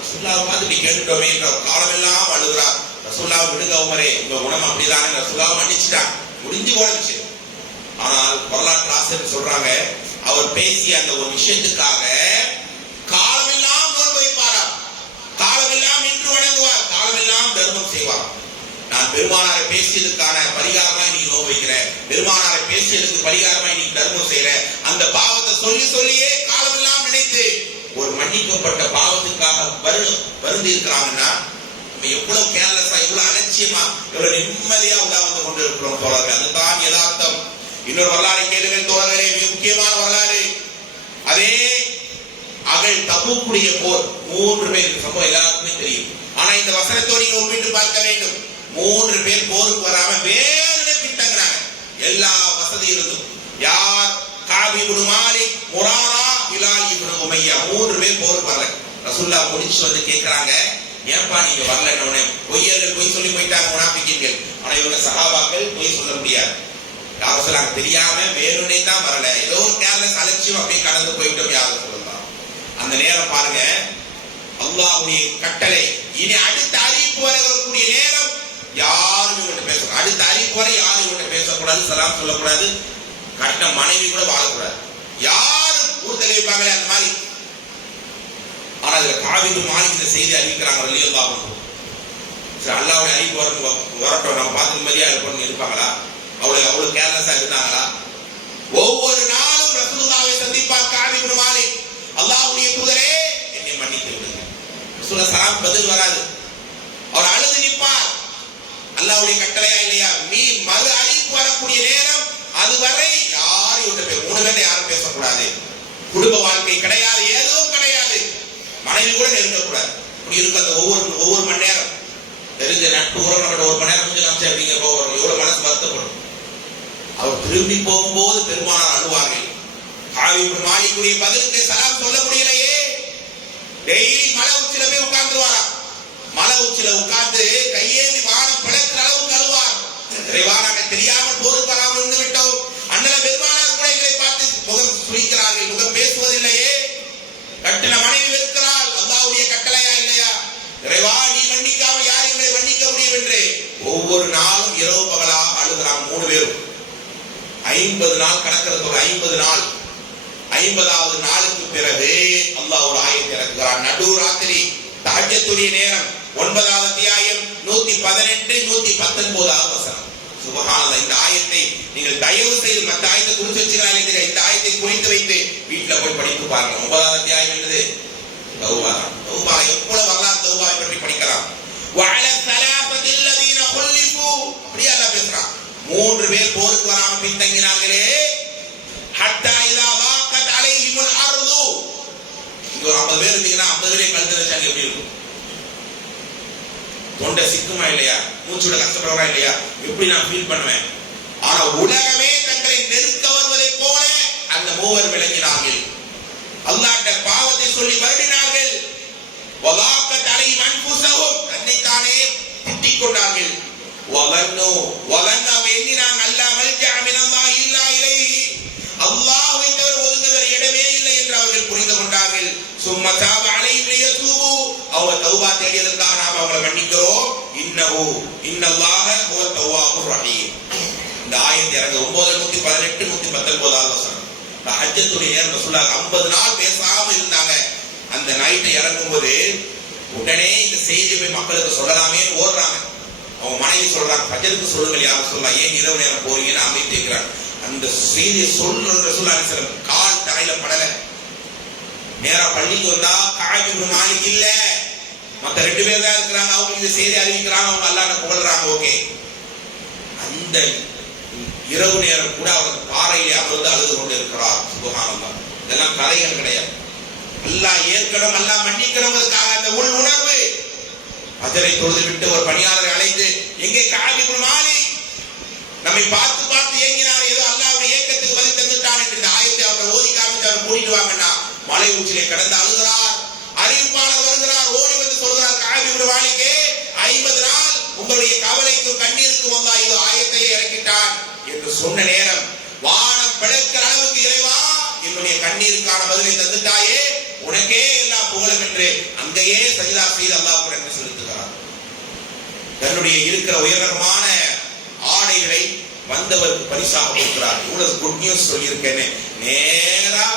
ரசூலுல்லாஹ் பார்த்து நீ கேட்டுட்டோமே என்ற காலம் எல்லாம் அழுகிறார். ரசூலுல்லாஹ் விடுங்க உமரே, உங்க குணம் அப்படிதானே, ரசூலுல்லாஹ் மன்னிச்சுட்டாங்க, முடிஞ்சு போன விஷயம். ஆனால் வரலாற்று ஆசிரியர் சொல்றாங்க, அவர் பேசிய அந்த ஒரு விஷயத்துக்காக காலமெல்லாம் நோன்பு வைப்பாராம், காலமெல்லாம் நின்று வணங்குவார், காலமெல்லாம் தர்மம் செய்வார். நான் பெருமானாரை பேசியதுக்கான பரிகாரமாய் நீ நோன்பு வைக்கிற, பெருமானாரை பேசியதுக்கு பரிகாரமாய் நீ தர்மம் செய்யற, அந்த பாவத்தை சொல்லி சொல்லியே காலமெல்லாம் நினைத்து ஒரு மன்னிக்கப்பட்ட பாவத்துக்காக வருந்தி இருக்கிறாங்கன்னா நம்ம எவ்வளவு கேர்லெஸ்ஸா, எவ்வளவு அலட்சியமா, எவ்வளவு நிம்மதியா உலா வந்து கொண்டிருக்கிறோம் தோழர்கள். அதுதான் யதார்த்தம். இன்னொரு வரலாறு கேளுங்கள் தோழர்களே, மிக முக்கியமான வரலாறு. அதே அகல் தபூக்குடைய போர், 3 பேர் சம்பவம் எல்லாருக்குமே தெரியும். ஆனா இந்த வசனத்தோடு நீங்க ஒப்பிட்டு பார்க்க வேண்டும். 3 பேர் போருக்கு வராம வேறு பின்தங்குறாங்க. எல்லா பகுதி இருந்தோம். யார்? காபி இப்னு மாலிக், முராரா, ஹிலால் இப்னு உமையா, 3 பேர் போருக்கு வரல. ரசூலுல்லாஹ் முடிச்சு வந்து கேக்குறாங்க, ஏன்பா நீங்க வரலன்னு. பொய்யர்கள் பொய் சொல்லி போயிட்டாங்க முனாஃபிக்கீன்கள். ஆனா இவங்க சஹாபாக்கள் பொய் சொல்ல முடியாது. யாரும் சொல்லாங்க தெரியாம வேணுனே தான் வரல, ஏதோ ஒரு கேர்லெஸ் அலட்சியம் அப்படியே கடந்து போயிட்டோம் யாரும் சொல்லலாம். அந்த நேரம் பாருங்க, அல்லாஹ்வுடைய கட்டளை. இனி அடுத்த அறிவிப்பு வரக்கூடிய நேரம் யாரும் இவங்க பேசக்கூடாது. அடுத்த அறிவிப்பு வரை யாரும் இவங்க பேசக்கூடாது, சலாம் சொல்லக்கூடாது, கட்டின மனைவி கூட வாழக்கூடாது. யாரும் ஊர் தெரிவிப்பாங்களே அந்த மாதிரி. ஆனா அதுல காபி இப்னு மாலிக் இந்த செய்தி அறிவிக்கிறாங்க ரலியல்லாஹு அன்ஹு. சரி, அல்லாஹ்வுடைய அறிவிப்பு வரட்டும், நம்ம பார்த்து நிம்மதியா இருப்போம்னு இருப்பாங்களா? அவ்வளவு கேர்லெஸ்ஸா இருந்தாங்களா? ஒவ்வொரு நாளும் ரசூலுல்லாஹ்வை சந்திப்பார் காபி இப்னு மாலிக். அல்லாஹ்வுடைய தூதரே என்னை மன்னித்து விடுங்க. ரசூலுல்லாஹ் சலாம் பதில் வராது. அவர் அழுது நிற்பார். அல்லாஹ்வுடைய கட்டளையா இல்லையா? மறு அறிவிப்பு வரக்கூடிய நேரம் அதுவரை யாரும் 3 பேரை யாரும் பேசக்கூடாது. குடும்ப வாழ்க்கை கிடையாது, எதுவும் கிடையாது. மனைவி கூட நெருங்கக்கூடாது. இப்படி இருக்க அந்த ஒவ்வொரு மணி நேரம் தெரிஞ்ச நட்பு உறவு 1 மணி நேரம் கொஞ்சம் காமிச்சு அப்படிங்கிற எவ்வளவு மனசு வருத்தப்படும். அவர் திரும்பி போகும்போது பெருமானார் அழுவார்கள். காபி இப்னு மாலிக்குடைய பதிலுக்கு சலாம் சொல்ல முடியலையே. டெய்லி மலை உச்சில போய் உட்கார்ந்துருவாரா. மலை உச்சில உட்கார்ந்து கையேந்தி வானம் பிளக்கிற அளவுக்கு அழுவார். இறைவானாக தெரியாமல் போருக்கு வராமல் இருந்து விட்டோம். அண்ணல பெருமானார் கூட எங்களை பார்த்து முகம் சுழிக்கிறார்கள், முகம் பேசுவதில்லையே. கட்டின மனைவி வெறுக்கிறாள். அல்லாஹ்வுடைய கட்டளையா இல்லையா? இறைவா நீ மன்னிக்காமல் யார் எங்களை மன்னிக்க முடியும் என்று ஒவ்வொரு நாளும் இரவு பகலாக அழுகிறான் 3 பேரும். 50 நாள் கணக்கிறதோட 50 நாள். 50வது நாளுக்கு பிறகு அல்லாஹ் ஒரு ஆயத்தை இறக்குகிறான். நடு ராத்திரி தஹஜ்ஜுடைய நேரம். 9வது அத்தியாயம் 118 119வது வசனம். சுப்ஹானல்லாஹ். இந்த ஆயத்தை நீங்கள் தயவு செய்து மற்ற ஆயத்தை குறித்து வச்சிருக்காங்க. இந்த ஆயத்தை குறித்து வைத்து வீட்டில் போய் படித்து பாருங்க. 9வது அத்தியாயம் என்னது? தௌபா. தௌபா எவ்வளவு வரலாறு தௌபாவை பற்றி படிக்கலாம். வஅல ஸலாஃபதி அல்லதீன குல்லிஃபு, அப்படியே அல்லாஹ் பேசுறான். 3 பேர் போருக்கு வராமல் பின்தங்கினார்களே. ஹத்தா இதா வாகத் அலைஹிமுல் அர்து. இங்க ஒரு 50 பேர் இருந்தீங்கன்னா 50 பேரே கழுத்துல வச்சாங்க எப்படி இருக்கும்? தொண்டை சிக்குமா இல்லையா? மூச்சுட கஷ்டப்படுறா இல்லையா? எப்படி நான் ஃபீல் பண்ணுவேன்? ஆனா உலகமே தங்களை நெருக்க வருவதை போல அந்த 3 விளங்கினார்கள். அல்லாஹ்ட்ட பாவத்தை சொல்லி வருடினார்கள். வலாக்கத் அலைஹிம் அன்ஃபுஸஹும், தன்னைத்தானே திட்டிக் கொண்டார்கள். வலன்னு எண்ணினாங்க அல்லாஹ் மல்ஜா மினல்லாஹி இல்லா இலைஹி, அல்லாஹ்வை தவிர ஒதுங்குகிற இடமே இல்லை என்று அவர்கள் புரிந்து கொண்டார்கள். சும்ம தாப அலைஹிம் லியதூபு, அவங்க தௌபா தேடியதற்காக நாம் அவங்களை மன்னிக்கிறோம். இன்னல்லாஹ ஹுவ தவ்வாபுர் ரஹீம். இந்த ஆயத்தை இறங்க 9 118 119வது வசனம். தஹஜ்ஜுடைய நேரம் ரசூலுல்லாஹ் 50 நாள் பேசாம இருந்தாங்க. அந்த நைட்டை இறங்கும்போது உடனே இந்த செய்தியை போய் மக்களுக்கு சொல்லலாமே ஓடுறாங்க. அவங்க மனைவி சொல்றாங்க, ஃபஜ்ருக்கு சொல்லுங்கள் யாரும் சொல்லலாம், ஏன் இரவு நேரம் போறீங்கன்னு அமைத்து கேட்கிறாங்க. அந்த செய்தியை சொல்றது ரசூலுல்லாஹி அலைஹி வஸல்லம் கால் தரையில படல. நேரா பள்ளிக்கு வந்தா காபி இப்னு மாலிக் இல்ல, மத்த 2 பேர் தான் இருக்கிறாங்க. அவங்க இந்த செய்தி அறிவிக்கிறாங்க, அவங்க அல்லாஹ்வை புகழ்றாங்க. ஓகே, அந்த இரவு நேரம் கூட அவர் பாறையிலே அமர்ந்து அழுது கொண்டு இருக்கிறார். சுப்ஹானல்லாஹ். இதெல்லாம் கதைகள் கிடையாது. அல்லாஹ் ஏற்கனவே அல்லாஹ் மன்னிக்கணும்ன்றதுக்காக அந்த உள் உணர்வு. அஜரை தொழுது விட்டு ஒரு பணியாளரை அழைத்து, எங்கே காபி இப்னு மாலிக் நம்மை பார்த்து பார்த்து ஏங்கினார், ஏதோ அல்லாஹ்வுடைய ஏக்கத்துக்கு பதில் தந்துட்டான் என்று இந்த ஆயத்தை அவர் ஓதி காமிச்சு அவர் கூட்டிட்டு வாங்கன்னா மலை உச்சிலே கடந்து அழுகிறார். அறிவிப்பாளர் வருகிறார், ஓடி வந்து சொல்கிறார், காபி இப்னு மாலிக்கே 50 நாள் உங்களுடைய கவலைக்கும் கண்ணீருக்கும் அல்லாஹ் இது ஆயத்தையே இறக்கிட்டான் என்று சொன்ன நேரம் வானம் பிளக்கிற அளவுக்கு இறைவா என்னுடைய கண்ணீருக்கான பதிலை தந்துட்டாயே, உனக்கே எல்லா புகழும் என்று அங்கேயே சஜிதா செய்து அல்லாஹ்வுக்கு நன்றி செலுத்துகிறார். தன்னுடைய இருக்கிற உயர்தரமான ஆடைகளை வந்தவருக்கு பரிசாக கொடுக்கிறார். இவ்வளவு குட் நியூஸ் சொல்லியிருக்கேன்னு நேரா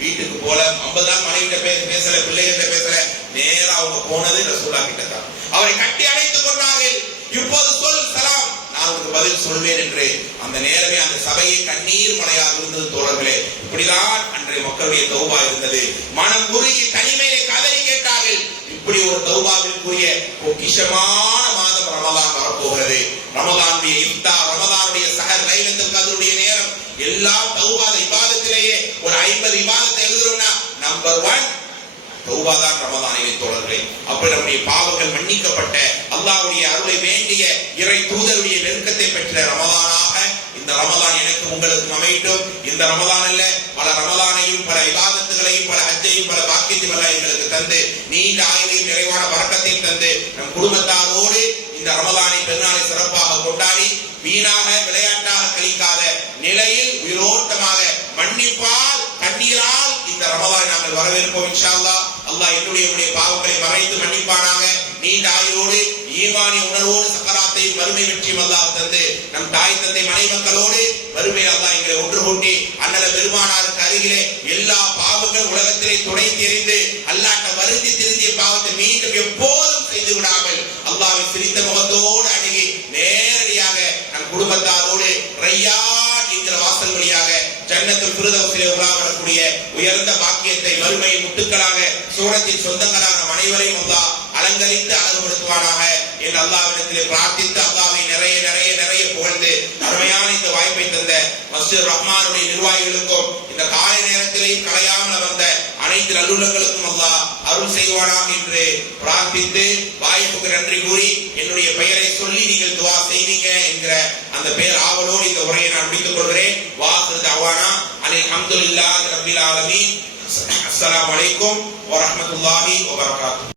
வீட்டுக்கு போல 50 நாள் மனைவிட்ட பேசல, பிள்ளைகிட்ட பேசல, நேரா அவங்க போனது ரசூலுல்லாஹ் கிட்ட தான். அவரை கட்டி அணைத்துக் கொண்டார்கள். இப்போது சொல் சலாம், நான் உங்களுக்கு பதில் சொல்வேன் என்று. அந்த நேரமே அந்த சபையை கண்ணீர் மலையாக இருந்தது தோழர்களே. இப்படிதான் அன்றைய மக்களுடைய தௌபா இருந்தது. மனம் உருகி தனிமையை கதறி கேட்டார்கள். இப்படி ஒரு தௌபாவிற்குரிய பொக்கிஷமான மாதம் ரமலான் வரப்போகிறது. ரமலானுடைய இஃப்தார், ரமலானுடைய சஹர், லைலத்துல் கத்ருடைய நேரம் எல்லாம் தௌபா இபாதத்திலேயே ஒரு 50 இபாதத்தை எழுதுறோம்னா நம்பர் 1 தௌபா தான் ரமலானிலே தோழர்களே. அப்படி நம்முடைய பாவங்கள் மன்னிக்கப்பட்ட அல்லாஹ்வுடைய அருளை வேண்டிய இறை தூதருடைய நெருக்கத்தை பெற்ற ரமலானாக இந்த இந்த ரமலான் எனக்கு உங்களுக்கு அமையட்டும். இந்த ரமலான் அல்ல, பல ரமலானையும் பல இபாதத்துகளையும் பல ஹஜ்ஜையும் பல பாக்கியத்தையும் எல்லாம் எங்களுக்கு தந்து நீண்ட ஆயுளையும் நிறைவான வரக்கத்தையும் தந்து நம் குடும்பத்தாரோடு இந்த ரமலானை பெருநாளை சிறப்பாக கொண்டாடி வீணாக விளையாட்டாக கழிக்காத நிலையில் உயிரோட்டமாக மன்னிப்பால் கண்ணீரால் இந்த ரமலானை நாங்கள் வரவேற்போம் இன்ஷா அல்லாஹ். அல்லாஹ் என்னுடைய பாவங்களை மறைத்து மன்னிப்பானாக. நீண்ட ஆயுளோடு ஈமானிய உணர்வோடு சக்கராத்தையும் வறுமை வெற்றியும் அல்லாஹ் தந்து நம் தாய் தந்தை மனை மக்களோடு வறுமை அல்லாஹ் எங்களை ஒன்று கூட்டி அண்ணல பெருமானாருக்கு அருகிலே எல்லா பாவங்கள் உலகத்திலே துடைத்து எறிந்து அல்லாஹ்ட்ட வருந்தி திருந்திய பாவத்தை மீண்டும் எப்போதும் செய்து விடாமல் அல்லாஹ்வை சிரித்த முகத்தோடு அணுகி நேரடியாக நம் குடும்பத்தாரோடு ரையான் என்கிற வாசல் வழியாக ஜன்னத்துல் ஃபிர்தௌஸிலே உலா வரக்கூடிய உயர்ந்த பாக்கியத்தை மறுமை முட்டுக்களாக சூரத்தின் சொந்தங்களாக அனைவரையும் அல்லாஹ் அலங்கரித்து அழகுபடுத்துவானாக என்று அல்லாஹ்விடத்திலே பிரார்த்தித்து அல்லாஹ்வை நிறைய நிறைய நிறைய புகழ்ந்து அருமையான இந்த வாய்ப்பை தந்த மஸ்ஜித் ரஹ்மானுடைய நிர்வாகிகளுக்கும் இந்த காலை நேரத்திலேயும் கலையாமல் அமர்ந்த அனைத்து நல்லுள்ளங்களுக்கும் அல்லாஹ் அருள் செய்வானாக என்று பிரார்த்தித்து வாய்ப்புக்கு நன்றி கூறி என்னுடைய பெயரை சொல்லி நீங்கள் துவா செய்வீங்க என்கிற அந்த பெயர் ஆவலோடு இந்த உரையை நான் முடித்துக் கொள்கிறேன். வாஹிரு தஅவானா அல்ஹம்துலில்லாஹி ரப்பில் ஆலமீன். அஸ்ஸலாமு அலைக்கும் வ ரஹ்மத்துல்லாஹி வ பரகாத்துஹு.